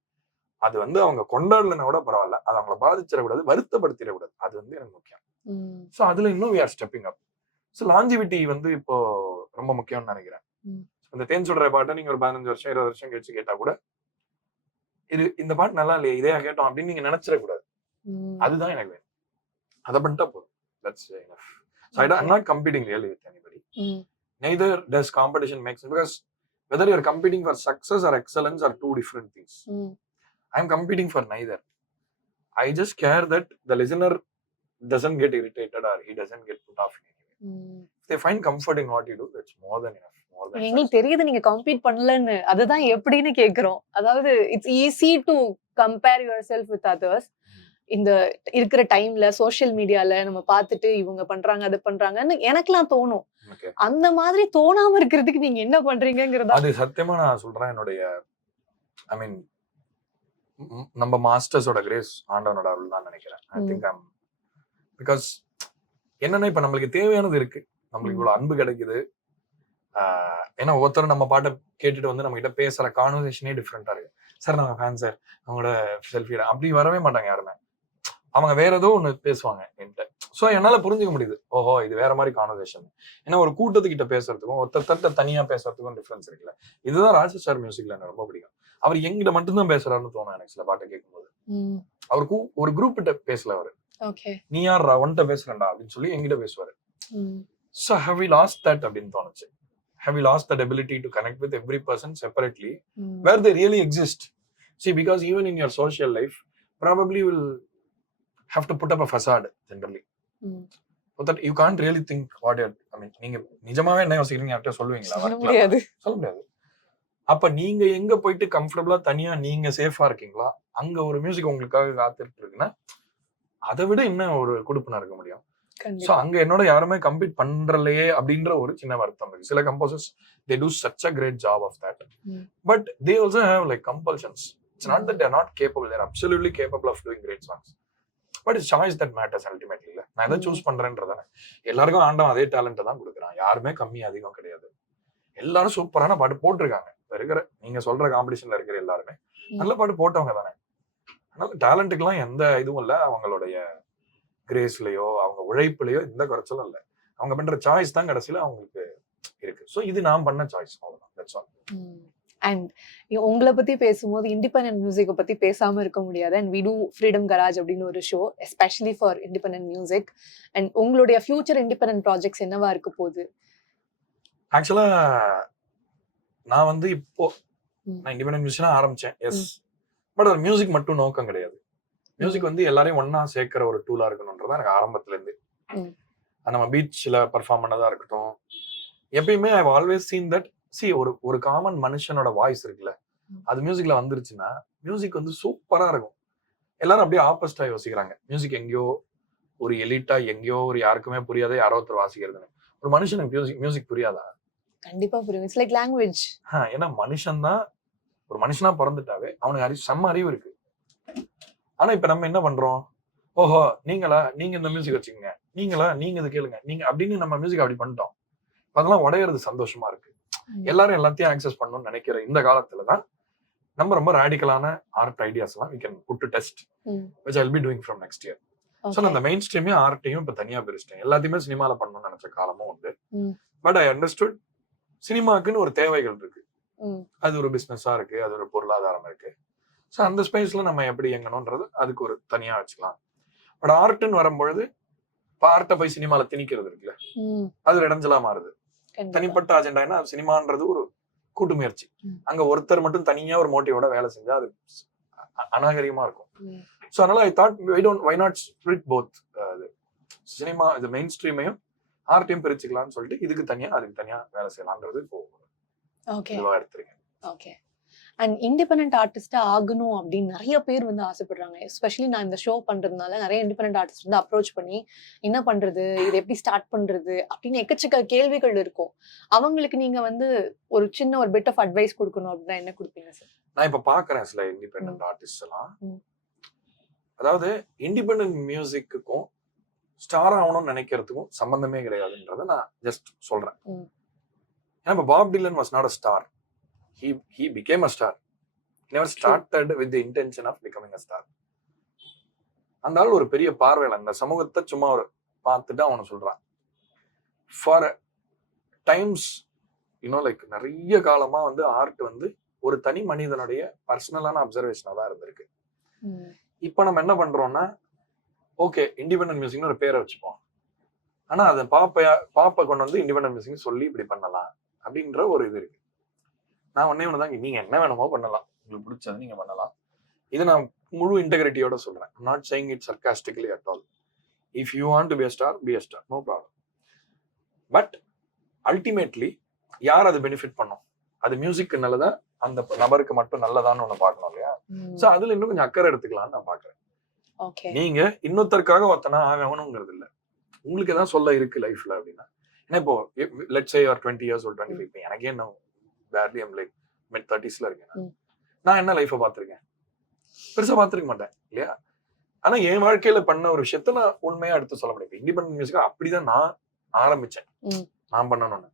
அது வந்து அவங்க கொண்டாடலன்னா கூட பரவாயில்ல, அது அவங்களை பாதிச்சிடக்கூடாது, வருத்தப்படுத்திடக்கூடாது. அது வந்து எனக்கு முக்கியம். சோ அதுல இன்னும் we are stepping up. So longevity வந்து இப்போ ரொம்ப முக்கியம்னு நினைக்கிறேன். இந்த தேன் சொல்ற பாட்டை நீங்க ஒரு 15 வருஷம் 20 வருஷம் கழிச்சு கேட்டா கூட இந்த பாட்டு நல்லா இல்லையே, இதையா கேட்டோம் அப்படின்னு நீங்க நினைச்சிடக்கூடாது. அதுதான் எனக்கு வேணும். அதை பண்ணிட்டா போதும். That's enough. So I'm not competing really with anybody. Neither does competition make sense, because whether you're competing for success or excellence are two different things. I'm competing for neither. I just care that the listener doesn't get irritated or he doesn't get put off in any way. If they find comfort in what you do, that's more than enough. more than எங்களுக்கு success. தெரியுது நீங்க கம்பீட் பண்ணலன்னு. அதுதான் எப்படின்னு கேக்குறோம். அதாவது it's easy to compare your self with others. இந்த இருக்கிற டைம்ல சோஷியல் மீடியால நம்ம பார்த்துட்டு இவங்க பண்றாங்க அது பண்றாங்கன்னு எனக்கெல்லாம் தோணும். Okay. அந்த மாதிரி தோணாம இருக்கிறதுக்கு நீங்க என்ன பண்றீங்கங்கறத அது சத்தியமா நான் சொல்றேன். என்னுடைய ஐ மீன் நம்ம மாஸ்டர்ஸோட கிரேஸ் ஆண்டவனோட அருள் தான் நினைக்கிறேன். ஐ திங்க் பிகாஸ் என்னன்னா இப்ப நம்மளுக்கு தேவையானது இருக்கு, நம்மளுக்கு இவ்வளவு அன்பு கிடைக்குது. ஏன்னா ஒவ்வொருத்தரும் நம்ம பாட்டை கேட்டுட்டு வந்து நம்ம கிட்ட பேசுற கான்வர்சேஷனே டிஃப்ரெண்டா இருக்கு. சார் நாங்க ஃபேன் சார், அவங்களோட செல்ஃபி அப்படி வரவே மாட்டாங்க யாருமே. அவங்க வேற ஏதோ ஒண்ணு பேசுவாங்க என்கிட்ட. ஸோ என்னால புரிஞ்சுக்க முடியுது, ஓஹோ இது வேற மாதிரி கான்வர்சேஷன். ஏன்னா ஒரு கூட்டத்துக்கிட்ட பேசுறதுக்கும் ஒருத்தர் தனியா பேசுறதுக்கும் டிஃபரன்ஸ் இருக்குல்ல. இதுதான் ராஜேஷ் சார் மியூசிக்ல எனக்கு ரொம்ப பிடிக்கும். அவர் எங்கிட்ட மட்டும்தான் பேசுறாருன்னு தோணும் எனக்கு சில பாட்டை கேட்கும்போது. அவருக்கு ஒரு குரூப் கிட்ட பேசல அவரு. நீ யாரா ஒன்ட்ட பேசுறேன்டா அப்படின்னு சொல்லி எங்கிட்ட பேசுவாரு. So have we lost that அப்படின்னு தோணுச்சு. Have we lost that ability to connect with every person separately where they really exist? See, because even in your social life, probably you will have to put up a facade generally. So that you can't really think what you're, I mean, நீங்க நிஜமாவே என்ன யோசிக்கிறீங்க யார்கிட்ட சொல்லுவீங்களா? சொல்ல முடியாது. அப்ப நீங்க எங்க போயிட்டு கம்ஃபர்டபுளா தனியா நீங்க சேஃபா இருக்கீங்களா, அங்க ஒரு மியூசிக் உங்களுக்காக காத்துட்டு இருக்குன்னா அதை விட என்ன ஒரு கொடுப்புனா இருக்க முடியும்? சோ அங்க என்னோட யாருமே கம்பீட் பண்றலையே அப்படின்ற ஒரு சின்ன வருத்தம் இருக்கு. சில composers they do such a great job of that, but they also have like compulsions. It's not that they're not capable, they're absolutely capable of doing great songs, but it's choice that matters ultimately. நான் எதை சூஸ் பண்றேன்றதானே. எல்லாருக்கும் ஆண்டவன் அதே டேலண்ட் தான் கொடுக்குறான், யாருமே கம்மி அதிகம் கிடையாது. எல்லாரும் சூப்பரான பாட்டு போட்டிருக்காங்க. இப்ப இருக்கிற நீங்க சொல்ற காம்படிஷன்ல இருக்கிற எல்லாருமே நல்ல பாட்டு போட்டவங்க தானே. அதனால டேலண்ட்டுக்கெல்லாம் எந்த இதுவும் இல்லை, அவங்களுடைய கிரேஸ்லயோ அவங்க உழைப்புலயோ எந்த குறைச்சலும் இல்லை. அவங்க பண்ற சாய்ஸ் தான் கடைசியில அவங்களுக்கு இருக்கு. சோ இது நான் பண்ண சாய்ஸ், அவ்வளவுதான். That's all. அண்ட் உங்களை பத்தி பேசும்போது இண்டிபெண்டன்ட் மியூசிக்கை பத்தி பேசாம இருக்க முடியாது. And we do freedom garage அப்படின்னு ஒரு show especially for independent music. And உங்களுடைய ஃபியூச்சர் இண்டிபெண்டன்ட் ப்ராஜெக்ட்ஸ் என்னவா இருக்க போகுது? ஆக்சுவலா நான் வந்து இப்போ நான் இண்டிபெண்டன்ட் மியூசிக்கா ஆரம்பிச்சேன், எஸ். பட் அது மியூசிக் மட்டும் நோக்கம் கிடையாது. மியூசிக் வந்து எல்லாரையும் ஒன்னா சேர்க்கிற ஒரு டூலா இருக்கணும்ன்றதா எனக்கு ஆரம்பத்துல இருந்து. நம்ம பீச்ல பர்ஃபார்ம் பண்ணதா இருக்கட்டும், எப்பயுமே I always scene that C ஒரு காமன் மனுஷனோட வாய்ஸ் இருக்குல்ல, அது மியூசிக்ல வந்துருச்சுன்னா மியூசிக் வந்து சூப்பரா இருக்கும். எல்லாரும் அப்படியே ஆப்போசிட்டா யோசிக்கிறாங்க. மியூசிக் எங்கேயோ ஒரு எலிட்டா எங்கேயோ ஒரு யாருக்குமே புரியாத யாரோ ஒருத்தர் வாசிக்கிறதுன்னு. ஒரு மனுஷனுக்கு மியூசிக் புரியாதா? கண்டிப்பா புரியும். It's like language. ஏன்னா மனுஷன் தான், ஒரு மனுஷனா பிறந்துட்டாவே அவனுக்கு செம்ம அறிவு இருக்கு. ஆனா இப்ப நம்ம என்ன பண்றோம், ஓஹோ நீங்களா நீங்க இந்த மியூசிக் வச்சுக்கோங்க, நீங்களா நீங்க இது கேளுங்க நீங்க அப்படின்னு நம்ம மியூசிக் அப்படி பண்ணிட்டோம். அதெல்லாம் உடையிறது சந்தோஷமா இருக்கு. எல்லாரும் எல்லாத்தையும் ஆக்சஸ் பண்ணணும்னு நினைக்கிற இந்த காலத்துலதான் நம்ம ரொம்ப ரேடிக்கலான ஆர்ட் ஐடியாஸ் எல்லாம் we can put to test, which I'll be doing from next year. So நான் அந்த மெயின் ஸ்ட்ரீமையும் ஆர்ட்டையும் இப்ப தனியா பிரிச்சிட்டேன். எல்லாத்தையுமே சினிமால பண்ணணும்னு நினைச்ச காலமும் உண்டு. பட் ஐ அண்டர்ஸ்டுட் சினிமாக்குன்னு ஒரு தேவைகள் இருக்கு, அது ஒரு பிசினஸா இருக்கு, அது ஒரு பொருளாதாரம் இருக்கு. ஸோ அந்த ஸ்பேஸ்ல நம்ம எப்படி இயங்கணும்ன்றது அதுக்கு ஒரு தனியா வச்சுக்கலாம். பட் ஆர்ட்னு வரும்பொழுது இப்போ ஆர்ட்டை போய் சினிமால திணிக்கிறது இருக்குல்ல, அது இடைஞ்சலா மாறுது. தனிப்பட்ட அஜெண்டானா சினிமான்றது ஒரு கூட்டு முயற்சி. அங்க ஒருத்தர் மட்டும் தனியா ஒரு மோட்டிவோட வேலை செஞ்சா அது அநாகரிகமா இருக்கும். ஸோ அதனால I thought why not split both, cinema இது மெயின் ஸ்ட்ரீமையும் ஆர்ட்டையும் பிரிச்சுக்கலாம்னு சொல்லிட்டு இதுக்கு தனியா அதுக்கு தனியா வேலை செய்யலாம்ன்றது இப்போ இதுவா எடுத்திருக்கேன். ஓகே. அண்ட் இண்டிபெண்டன்ட் ஆர்டிஸ்டா ஆகணும் அப்படின்னு நிறைய பேர் வந்து ஆசைப்படுறாங்க. எஸ்பெஷலி நான் இந்த ஷோ பண்றதுனால நிறைய இண்டிபெண்டன்ட் ஆர்டிஸ்ட் வந்து அப்ரோச் பண்ணி என்ன பண்றது, இது எப்படி ஸ்டார்ட் பண்றது அப்படின்னு எக்கச்சக்க கேள்விகள் இருக்கும். அவங்களுக்கு நீங்க வந்து ஒரு சின்ன ஒரு பிட் ஆஃப் அட்வைஸ் கொடுக்கணும் அப்படின்னா என்ன கொடுப்பீங்க சார்? நான் இப்ப பாக்குறேன் சில இண்டிபெண்டன்ட் ஆர்டிஸ்ட் எல்லாம், அதாவது இண்டிபெண்டன்ட் மியூசிக்குக்கும் ஸ்டார் ஆகணும்னு நினைக்கிறதுக்கும் சம்பந்தமே கிடையாதுன்றத நான் ஜஸ்ட் சொல்றேன். ஏன்னா இப்ப Bob Dylan was not a star. He became a star. He never started with the intention of becoming a star. அந்த ஆள் ஒரு பெரிய பார்வையில அந்த சமூகத்தை சும்மா ஒரு பார்த்துட்டு அவனை சொல்றான். ஃபார் டைம்ஸ் லைக் நிறைய காலமா வந்து ஆர்ட் வந்து ஒரு தனி மனிதனுடைய பர்சனலான அப்சர்வேஷனா தான் இருந்திருக்கு. இப்ப நம்ம என்ன பண்றோம்னா, ஓகே இண்டிபெண்டன்ட் மியூசிக்னு ஒரு பேரை வச்சுப்போம், ஆனா அதை பாப்ப கொண்டு வந்து இண்டிபெண்டன்ட் மியூசிக் சொல்லி இப்படி பண்ணலாம் அப்படின்ற ஒரு இது இருக்கு. நான் ஒன்னே ஒண்ணுதான், நீங்க என்ன வேணுமோ பண்ணலாம், உங்களுக்கு பிடிச்சது நீங்க பண்ணலாம். இது நான் முழு இன்டெகிரிட்டியோட சொல்றேன். I'm not saying it sarcastically at all. If you want to be a star, no problem. But ultimately யார் அது பெனிஃபிட் பண்ணும்? அது மியூசிக் நல்லதா, அந்த நபருக்கு மட்டும் நல்லதான்னு ஒண்ணு பார்க்கணும் இல்லையா? சோ அதுல இன்னும் கொஞ்சம் அக்கறை எடுத்துக்கலாம்னு நான் பாக்குறேன். நீங்க இன்னொருத்தருக்காக ஒருத்தனா ஆகணுங்கிறது இல்ல. உங்களுக்கு எதாவது சொல்ல இருக்கு லைஃப்ல அப்படின்னா, ஏன்னா இப்போ let's say you are 20 years old, 25. இப்போ எனக்கே இன்னும் பேர்லி ஐம் லைக் மிட் 30sல இருக்கேன். நான் என்ன லைஃபை பார்த்திருக்கேன்? பெருசா பார்த்திருக்க மாட்டேன் இல்லையா? ஆனா என் வாழ்க்கையில பண்ண ஒரு விஷயத்த நான் உண்மையா எடுத்து சொல்ல முடியும். இண்டிபெண்டன்ட் மியூசிக்கா அப்படிதான் நான் ஆரம்பிச்சேன், நான் பண்ணணும்னு.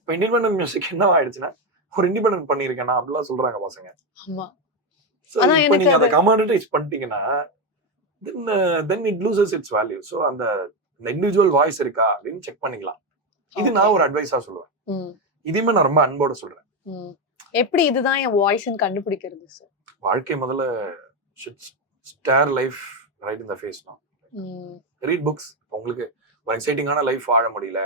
இப்போ இண்டிபெண்டன்ட் மியூசிக் என்ன ஆயிடுச்சுன்னா, ஒரு இண்டிபெண்டன்ட் பண்ணிருக்கேன் அப்படிலாம் சொல்றாங்க பசங்க. இப்போ நீங்க அதை கமாடிட்டைஸ் பண்ணிட்டீங்கன்னா then it loses its value. So அந்த இண்டிவிஜுவல் வாய்ஸ் இருக்கா அப்படின்னு செக் பண்ணிக்கலாம். இது நான் ஒரு அட்வைஸா சொல்லுவேன். இதுமே நான் ரொம்ப அன்போட சொல்றேன். எப்படி இதுதான் என் வாய்ஸ்ன்னு கண்டுபிடிக்கிறது சார்? வாழ்க்கை முதல்ல star life right in the face no. Read books. உங்களுக்கு ஒரு எக்ஸைட்டிங்கான லைஃப் வாழ முடியல,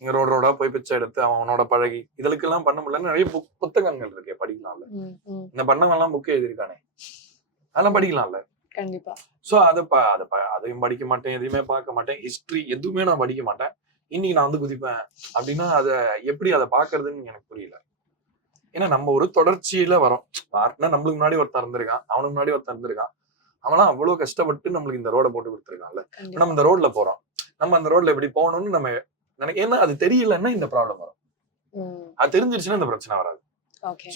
நீங்க ரோடா போய் பிச்சை எடுத்து அவனோட பழகி இதெல்லாம் பண்ண முடியலன்னு நிறைய புத்தகங்கள் இருக்கு, படிக்கலாம்ல. இந்த பண்ணவெல்லாம் புக் எழுதியிருக்கானே, அதெல்லாம் படிக்கலாம்ல. கண்டிப்பா. சோ அதையும் படிக்க மாட்டேன், எதையுமே பார்க்க மாட்டேன், ஹிஸ்டரி எதுவுமே நான் படிக்க மாட்டேன். இன்னைக்கு நான் வந்து குதிப்பேன் அப்படின்னா அதை எப்படி அதை பாக்குறதுன்னு எனக்கு புரியல. ஏன்னா நம்ம ஒரு தொடர்ச்சியில வரோம். பார்ட்னர் நம்மளுக்கு முன்னாடி ஒருத்தர் இருந்திருக்கான், அவனுக்கு முன்னாடி ஒருத்தர் இருந்திருக்கான், அவன்லாம் அவ்வளவு கஷ்டப்பட்டு நம்மளுக்கு இந்த ரோட போட்டு கொடுத்துருக்கான்ல. நம்ம இந்த ரோட்ல போறோம், நம்ம அந்த ரோட்ல எப்படி போகணும்னு நம்ம நினைக்க. ஏன்னா அது தெரியலன்னா இந்த ப்ராப்ளம் வரும், அது தெரிஞ்சிருச்சுன்னா இந்த பிரச்சனை வராது.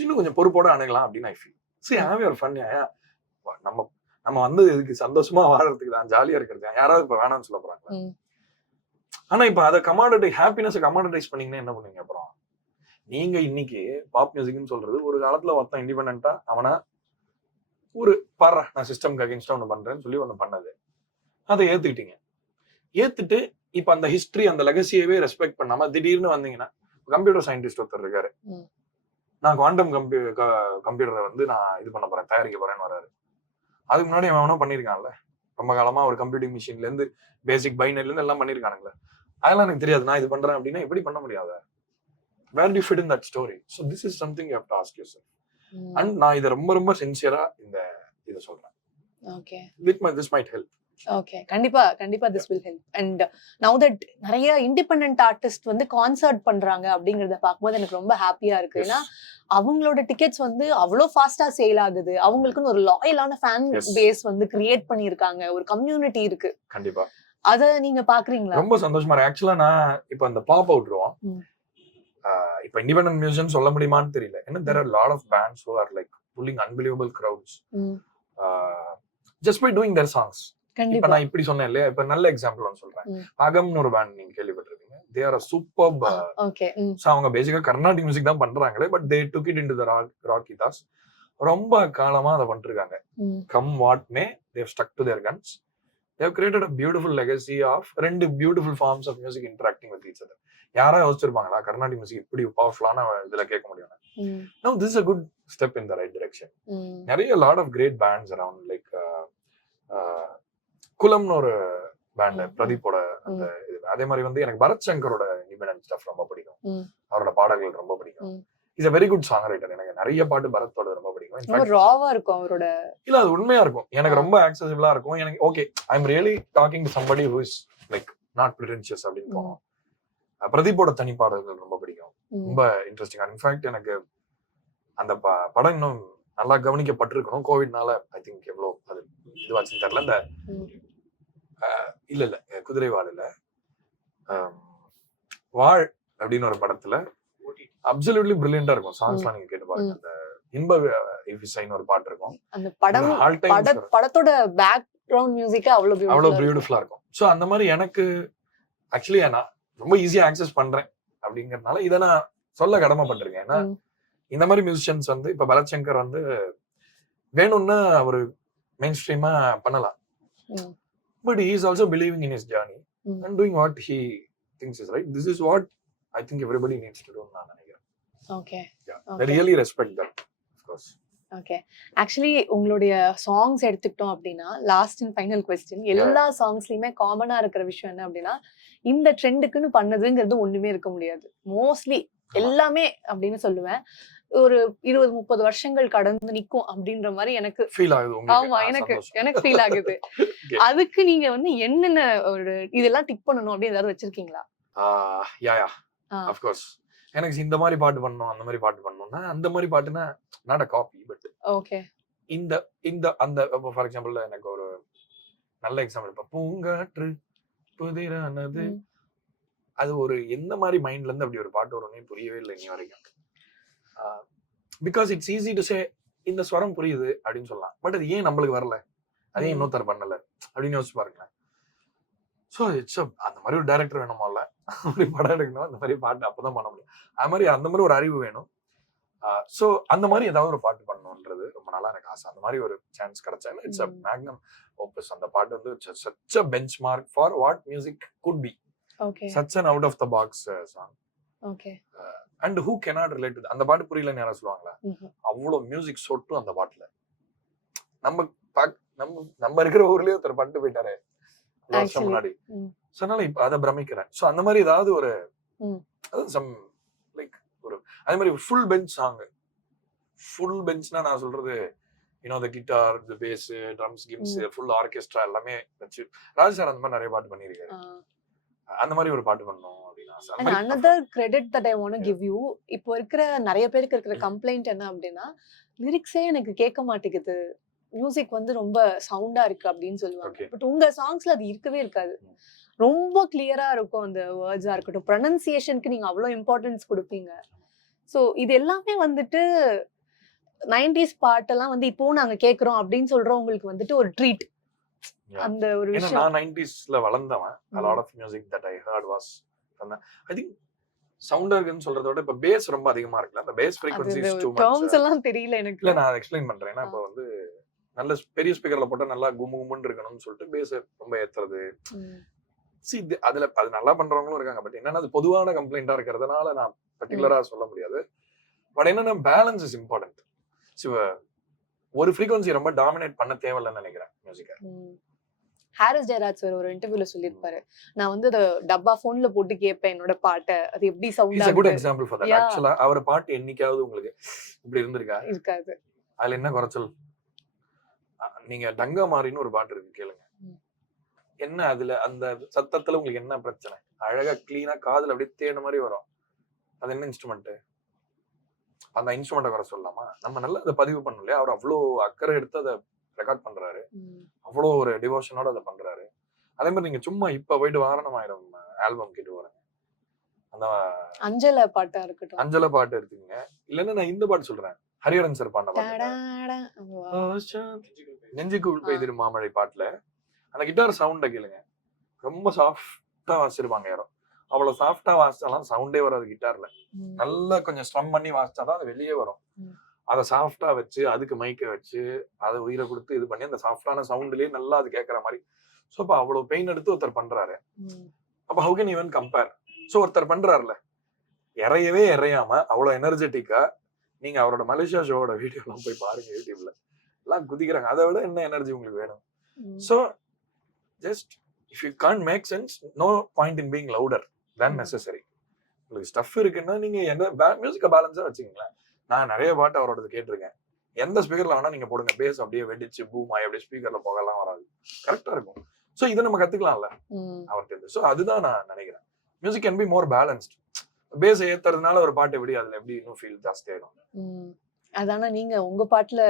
இன்னும் கொஞ்சம் பொறுப்போட அணுகலாம் அப்படின்னு ஐ ஃபீல். சரி, ஹேவ் யுவர் ஃபன். நம்ம வந்து இதுக்கு சந்தோஷமா வாழறதுக்கு தான், ஜாலியா இருக்கிறது. யாராவது இப்ப வேணாம்னு சொல்ல போறாங்க. ஆனா இப்ப அதை ஹாப்பினஸ் கமாடிட்டைஸ் பண்ணீங்கன்னா என்ன பண்ணுவீங்க? அப்புறம் நீங்க இன்னைக்கு பாப் மியூசிக்னு சொல்றது, ஒரு காலத்துல ஒருத்தன் இண்டிபெண்டா அவனா ஒரு பாடுற நான் சிஸ்டம்க்கு அகேன்ஸ்டா ஒண்ணு பண்றேன்னு சொல்லி ஒண்ணு பண்ணது, அதை ஏத்துக்கிட்டீங்க. ஏத்துட்டு இப்ப அந்த ஹிஸ்டரி அந்த லெகசியவே ரெஸ்பெக்ட் பண்ணாம திடீர்னு வந்தீங்கன்னா, கம்ப்யூட்டர் சயின்டிஸ்ட் ஒருத்தர் இருக்காரு, நான் குவாண்டம் கம்ப்யூட்டரை வந்து நான் இது பண்ண போறேன், தயாரிக்க போறேன்னு வர்றாரு. அதுக்கு முன்னாடி அவனும் பண்ணிருக்கான்ல, ரொம்ப காலமா ஒரு கம்ப்யூட்டிங் மிஷின்ல இருந்து பேசிக் பைனரில இருந்து எல்லாம் பண்ணிருக்கானுங்களே. அதெல்லாம் எனக்கு தெரியாது, நான் இது பண்றேன் அப்படின்னா எப்படி பண்ண முடியாது? Where do you fit in that story? So this is something you have to ask yourself. And நான் இதை ரொம்ப ரொம்ப சின்சியரா இதை சொல்றேன். Okay. This might help. Okay, கண்டிப்பா this will help. And now that நிறைய இண்டிபெண்டன்ட் ஆர்டிஸ்ட் வந்து கான்சர்ட் பண்றாங்க அப்படிங்கறத பார்க்கும்போது எனக்கு ரொம்ப ஹாப்பியா இருக்கு. ஏன்னா அவங்களோட டிக்கெட்ஸ் வந்து அவ்வளோ ஃபாஸ்டா சேல் ஆகுது, அவங்களுக்குன்னு ஒரு லாயலான ஃபேன் பேஸ் வந்து கிரியேட் பண்ணிருக்காங்க, ஒரு கம்யூனிட்டி இருக்கு. கண்டிப்பா அத நீங்க பாக்குறீங்களா? ரொம்ப சந்தோஷமா இருக்கு. ஆக்சுவலா நான் இப்ப அந்த பாப் அவுட்ருவோம், இப்ப இண்டிபெண்டன்ட் மியூசியம் சொல்ல முடியுமான்னு தெரியல. ஏன்னா there are a lot of bands who are like pulling unbelievable crowds just by doing their songs. இப்ப நான் இப்படி சொன்னேன் இல்லையா, இப்ப நல்ல எக்ஸாம்பிள் ஒன்று சொல்றேன். அகம்னு ஒரு பேண்ட் நீங்க கேள்விப்பட்டிருக்கீங்க. they are a superb. So அவங்க பேசிக்கா கர்நாடிக் மியூசிக் தான் பண்றாங்களே, but they took it into the rock ethos. ரொம்ப காலமா அதை பண்ணிருக்காங்க. come what may, they have stuck to their guns. They have created a beautiful legacy of ரெண்டு beautiful forms of music interacting with each other. யாரா யோசிச்சிருப்பாங்களா கர்நாடிக் மியூசிக் இப்படி பவர்ஃபுல்லான இதுல கேட்க முடியும்? Now this is a good step in the right direction. நிறைய lot of great bands around, like குலம்னு ஒரு பேண்ட், பிரதீப்போட அந்த இது. அதே மாதிரி வந்து எனக்கு பரத் சங்கரோட இண்டிபெண்டன்ட் ஸ்டஃப் ரொம்ப பிடிக்கும், அவரோட பாடல்கள் ரொம்ப பிடிக்கும். Is a very good songwriter. எனக்கு நிறைய பாட்டு பரத்தோட ரொம்ப பிடிக்கும். ரொம்ப ராவா இருக்கும் அவரோட. இல்ல அது உண்மையா இருக்கும், எனக்கு ரொம்ப ஆக்சசிபிளா இருக்கும். எனக்கு okay, I am really talking to somebody who is like not pretentious அப்படின்னு தோணும். பிரதீப்போட தனி பாடல்கள் ரொம்ப பிடிக்கும், ரொம்ப இன்ட்ரெஸ்டிங்கா. இன்ஃபேக்ட் எனக்கு அந்த படம் இன்னும் நல்லா கவனிக்கப்பட்டிருக்கணும். கோவிட்னால ஐ திங்க் எவ்வளவு அது இதுவாச்சுன்னு தெரியல. இந்த இல்ல குதிரைவாள் இல்ல, வாழ் அப்படின்னு ஒரு படத்துல அப்சல்யூட்லி பிரில்லியண்டா இருக்கும். சாங்ஸ்லாம் நீங்க கேட்டு பாருங்க. அந்த இன்ப இசைன்னு ஒரு பாட்டு இருக்கும். அந்த படத்தோட பேக்ரவுண்ட் மியூசிக் அவ்வளவு பியூட்டிஃபுல்லா இருக்கும். சோ அந்த மாதிரி எனக்கு ஆக்சுவலி நான் ரொம்ப ஈஸியா ஆக்சஸ் பண்றேன் அப்படிங்கறதுனால இதை நான் சொல்ல கடமைப்பட்டிருக்கேன். ஏன்னா இந்த மாதிரி மியூசிஷியன்ஸ் வந்து இப்ப பரத் சங்கர் வந்து வேணும்னா அவரு மெயின் ஸ்ட்ரீமா பண்ணலாம், but he is also believing in his journey and doing what he thinks is right. This is what I think everybody needs to do. நான் நினைக்கிறேன். Okay. Yeah. I really respect that, of course. Okay. Actually உங்களுடைய சாங்ஸ் எடுத்துக்கிட்டோம் அப்படின்னா, லாஸ்ட் அண்ட் ஃபைனல் क्वेश्चन, எல்லா சாங்ஸ்லயுமே காமனா இருக்கிற விஷயம் என்ன அப்படின்னா, இந்த ட்ரெண்டுக்குன்னு பண்ணதுங்கிறது ஒண்ணுமே இருக்க முடியாது. மோஸ்ட்லி எல்லாமே அப்படின்னு சொல்லுவேன். ஒரு 20-30 வருஷங்கள் கடந்து நிக்கும் அப்படின்ற மாதிரி எனக்கு ஃபீல் ஆகுது. ஆமா, எனக்கு ஃபீல் ஆகுது. அதுக்கு நீங்க வந்து என்னென்ன ஒரு இதெல்லாம் டிக் பண்ணணும் அப்படின்னு ஏதாவது வச்சிருக்கீங்களா? யா of course. எனக்கு இந்த மாதிரி பாட்டு பண்ணணும் அந்த மாதிரி பாட்டு பண்ணணும்னா அந்த மாதிரி பாட்டுனா not a copy but okay. இந்த இந்த அந்த ஃபார் எக்ஸாம்பிள் எனக்கு ஒரு நல்ல எக்ஸாம்பிள் இப்ப பூங்காற்று புதிரானது ம். அது ஒரு எந்த மாதிரி மைண்ட்ல இருந்து அப்படி ஒரு பாட்டு வரும்னே புரியவே இல்லை இனி வரைக்கும். Because it's easy to say இந்த ஸ்வரம் புரியுது அப்படின்னு சொல்லலாம் பட் அது ஏன் நம்மளுக்கு வரல அதையும் இன்னொருத்தர் பண்ணல அப்படின்னு யோசிச்சு பாருங்களேன். ஸோ இட்ஸ் அந்த மாதிரி ஒரு டைரக்டர் வேணுமால அப்படி படம் எடுக்கணும் அந்த மாதிரி பாட்டு அப்பதான் பண்ண முடியும். அது மாதிரி அந்த மாதிரி ஒரு அறிவு வேணும். ஸோ அந்த மாதிரி ஏதாவது ஒரு பாட்டு பண்ணணுன்றது ரொம்ப நாளா எனக்கு ஆசை. அந்த மாதிரி ஒரு சான்ஸ் கிடைச்சா இட்ஸ் அ மேக்னம் ஓப்பஸ். அந்த பாட்டு வந்து such a benchmark for what music could be. Okay. Such an out of the box song. Okay. And who cannot relate to அந்த பாட்டு புரியலன்னு யாராவது சொல்லுவாங்களா? அவ்வளவு மியூசிக் சொட்டும் அந்த பாட்டுல. நம்ம நம்ம இருக்கிற ஊர்லயே ஒருத்தர் பண்ணிட்டு போயிட்டாரு வருஷம் முன்னாடி. சோ அதனால இப்ப அதை பிரமிக்கிறேன். சோ அந்த மாதிரி ஏதாவது ஒரு சம் லைக் ஒரு அதே மாதிரி ஃபுல் பெஞ்ச் சாங். ஃபுல் பெஞ்ச்னா நான் சொல்றது the guitar, the bass, drums, chimes, full orchestra எல்லாமே வச்சு ராஜ் சார் அந்த மாதிரி நிறைய பாட்டு பண்ணிருக்காரு. அந்த மாதிரி ஒரு பாட்டு பண்ணணும் அப்படின்னு ஆசை. And another credit that I want to give you, இப்போ இருக்கிற நிறைய பேருக்கு இருக்கிற கம்ப்ளைண்ட் என்ன அப்படின்னா லிரிக்ஸே எனக்கு கேட்க மாட்டேங்குது, மியூசிக் வந்து ரொம்ப சவுண்டா இருக்கு அப்படின்னு சொல்லுவாங்க. பட் உங்க சாங்ஸ்ல அது இருக்கவே இருக்காது. ரொம்ப கிளியரா இருக்கும். அந்த வேர்ட்ஸா இருக்கட்டும், ப்ரொனன்சியேஷனுக்கு நீங்க அவ்வளவு இம்பார்ட்டன்ஸ் கொடுப்பீங்க. சோ இது எல்லாமே வந்துட்டு 90s பாட்டெல்லாம் வந்து இப்போ நாங்க கேக்குறோம் அப்படின்னு சொல்றவங்களுக்கு வந்துட்டு ஒரு ட்ரீட். அந்த ஒரு விஷயம். நான் 90sல வளர்ந்தவன். a lot of music that I heard was I think சவுண்டர்னு சொல்றத விட இப்ப பேஸ் ரொம்ப அதிகமா இருக்குல. அந்த bass frequency is too much. Terms எல்லாம் தெரியல எனக்கு. இல்ல நான் எக்ஸ்பிளைன் பண்றேன். ஏன்னா இப்ப வந்து நல்ல பெரிய ஸ்பீக்கர்ல போட்டா நல்லா கும்மு கும்முன்னு இருக்கணும்னு சொல்லிட்டு பேஸ் ரொம்ப ஏத்துறது. அதுல அது நல்லா பண்றவங்களும் இருக்காங்க. பட் என்னன்னா அது பொதுவான கம்ப்ளைண்டா இருக்கிறதுனால நான் பர்டிகுலரா சொல்ல முடியாது. பட் என்னன்னா பேலன்ஸ் இஸ் இம்பார்ட்டன்ட். ஒரு ஃப்ரீக்வன்சி ரொம்ப டாமினேட் பண்ண தேவையில்லைன்னு நினைக்கிறேன் மியூசிக்கை. ஹாரிஸ் ஜெயராஜ் சார் ஒரு இன்டர்வியூல சொல்லிருப்பாரு, நான் வந்து அத டப்பா போன்ல போட்டு கேட்பேன் என்னோட பாட்டை, அது எப்படி sound is a good example for that. ஆக்சுவலா அவர் பாட்டு என்னைக்காவது உங்களுக்கு இப்படி இருந்திருக்கா? இருக்காது. அதுல என்ன குறைச்சல்? நீங்க டங்கா மாறின்னு ஒரு பாட்டு இருக்கு கேளுங்க. என்ன அதுல அந்த சத்தத்துல உங்களுக்கு என்ன பிரச்சனை? அழகா கிளீனா காதுல அப்படியே தேன மாதிரி வரும். அது என்ன இன்ஸ்ட்ருமெண்ட்? அந்த இன்ஸ்ட்ருமெண்ட்டை குறை சொல்லலாமா? நம்ம நல்லா அதை பதிவு பண்ணணும் இல்லையா? அவர் அவ்வளோ அக்கறை எடுத்து அதை ரெக்கார்ட் பண்றாரு. அவ்வளோ ஒரு டிவோஷனோட அதை பண்றாரு. அதே மாதிரி நீங்க சும்மா இப்ப போயிட்டு வாரணம் ஆயிரம் ஆல்பம் கேட்டு வரேன். அந்த அஞ்சல பாட்டா இருக்கட்டும், அஞ்சல பாட்டு எடுத்துக்கங்க. இல்லன்னா நான் இந்த பாட்டு சொல்றேன், ஹரிஹரன் சார் பாடின பாட்டு நெஞ்சுக்குள் பெய்திரு மாமழை பாட்டுல அந்த கிட்டார் சவுண்ட கேளுங்க. ரொம்ப சாஃப்டா வாசிச்சிருப்பாங்க யாரோ. அவ்வளவு சாஃப்டா வாசிச்சாலும் சவுண்டே வராது கிட்டார்ல. நல்லா கொஞ்சம் ஸ்ட்ரம் பண்ணி வாசிச்சாதான் அது வெளியே வரும். அதை சாஃப்டா வச்சு அதுக்கு மைக்க வச்சு அதை உயிரை கொடுத்து இது பண்ணி அந்த சாஃப்டான சவுண்ட்லயே நல்லா அது கேட்கற மாதிரி. ஸோ அப்ப அவ்வளவு பெயின் எடுத்து ஒருத்தர் பண்றாரு. அப்ப how can even compare? So ஒருத்தர் பண்றாருல இறையவே இறையாம அவ்வளவு எனர்ஜெட்டிக்கா, நீங்க அவரோட மலேசியா ஷோவோட வீடியோ எல்லாம் போய் பாருங்க யூடியூப்ல, எல்லாம் குதிக்கிறாங்க. அதை விட என்ன எனர்ஜி உங்களுக்கு வேணும்? So just if you can't make sense, no point in being louder than necessary. உங்களுக்கு ஸ்டஃப் இருக்குன்னா நீங்க என்ன மியூசிக்கை பேலன்ஸா வச்சுக்கீங்களேன். நான் நிறைய பாட்டு அவரோட கேட்டிருக்கேன். எந்த ஸ்பீக்கர்ல வேணா நீங்க போடுங்க, பேஸ் அப்படியே வெடிச்சு பூம் ஆகி அப்படியே ஸ்பீக்கர்ல போகலாம் வராது, கரெக்டா இருக்கும். சோ இதை நம்ம கத்துக்கலாம்ல அவர்கிட்ட. சோ அதுதான் நான் நினைக்கிறேன். Music can be more balanced. Bass ஏத்துறதுனால ஒரு பாட்டு எப்படி அதுல எப்படி இன்னும் ஃபீல் ஜாஸ்தி ஆயிடும். அதானா நீங்க உங்க பாட்டுல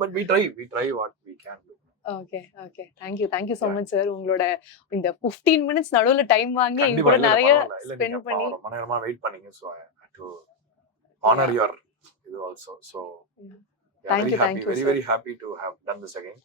but we try what we can do. Okay okay, thank you so much sir. உங்களோட இந்த 15 minutes நடுவுல டைம் வாங்கி எங்க கூட நிறைய ஸ்பெண்ட் பண்ணி ரொம்ப நேரமா வெயிட் பண்ணீங்க. So I had to honor your இது also. So thank you very happy to have done this again.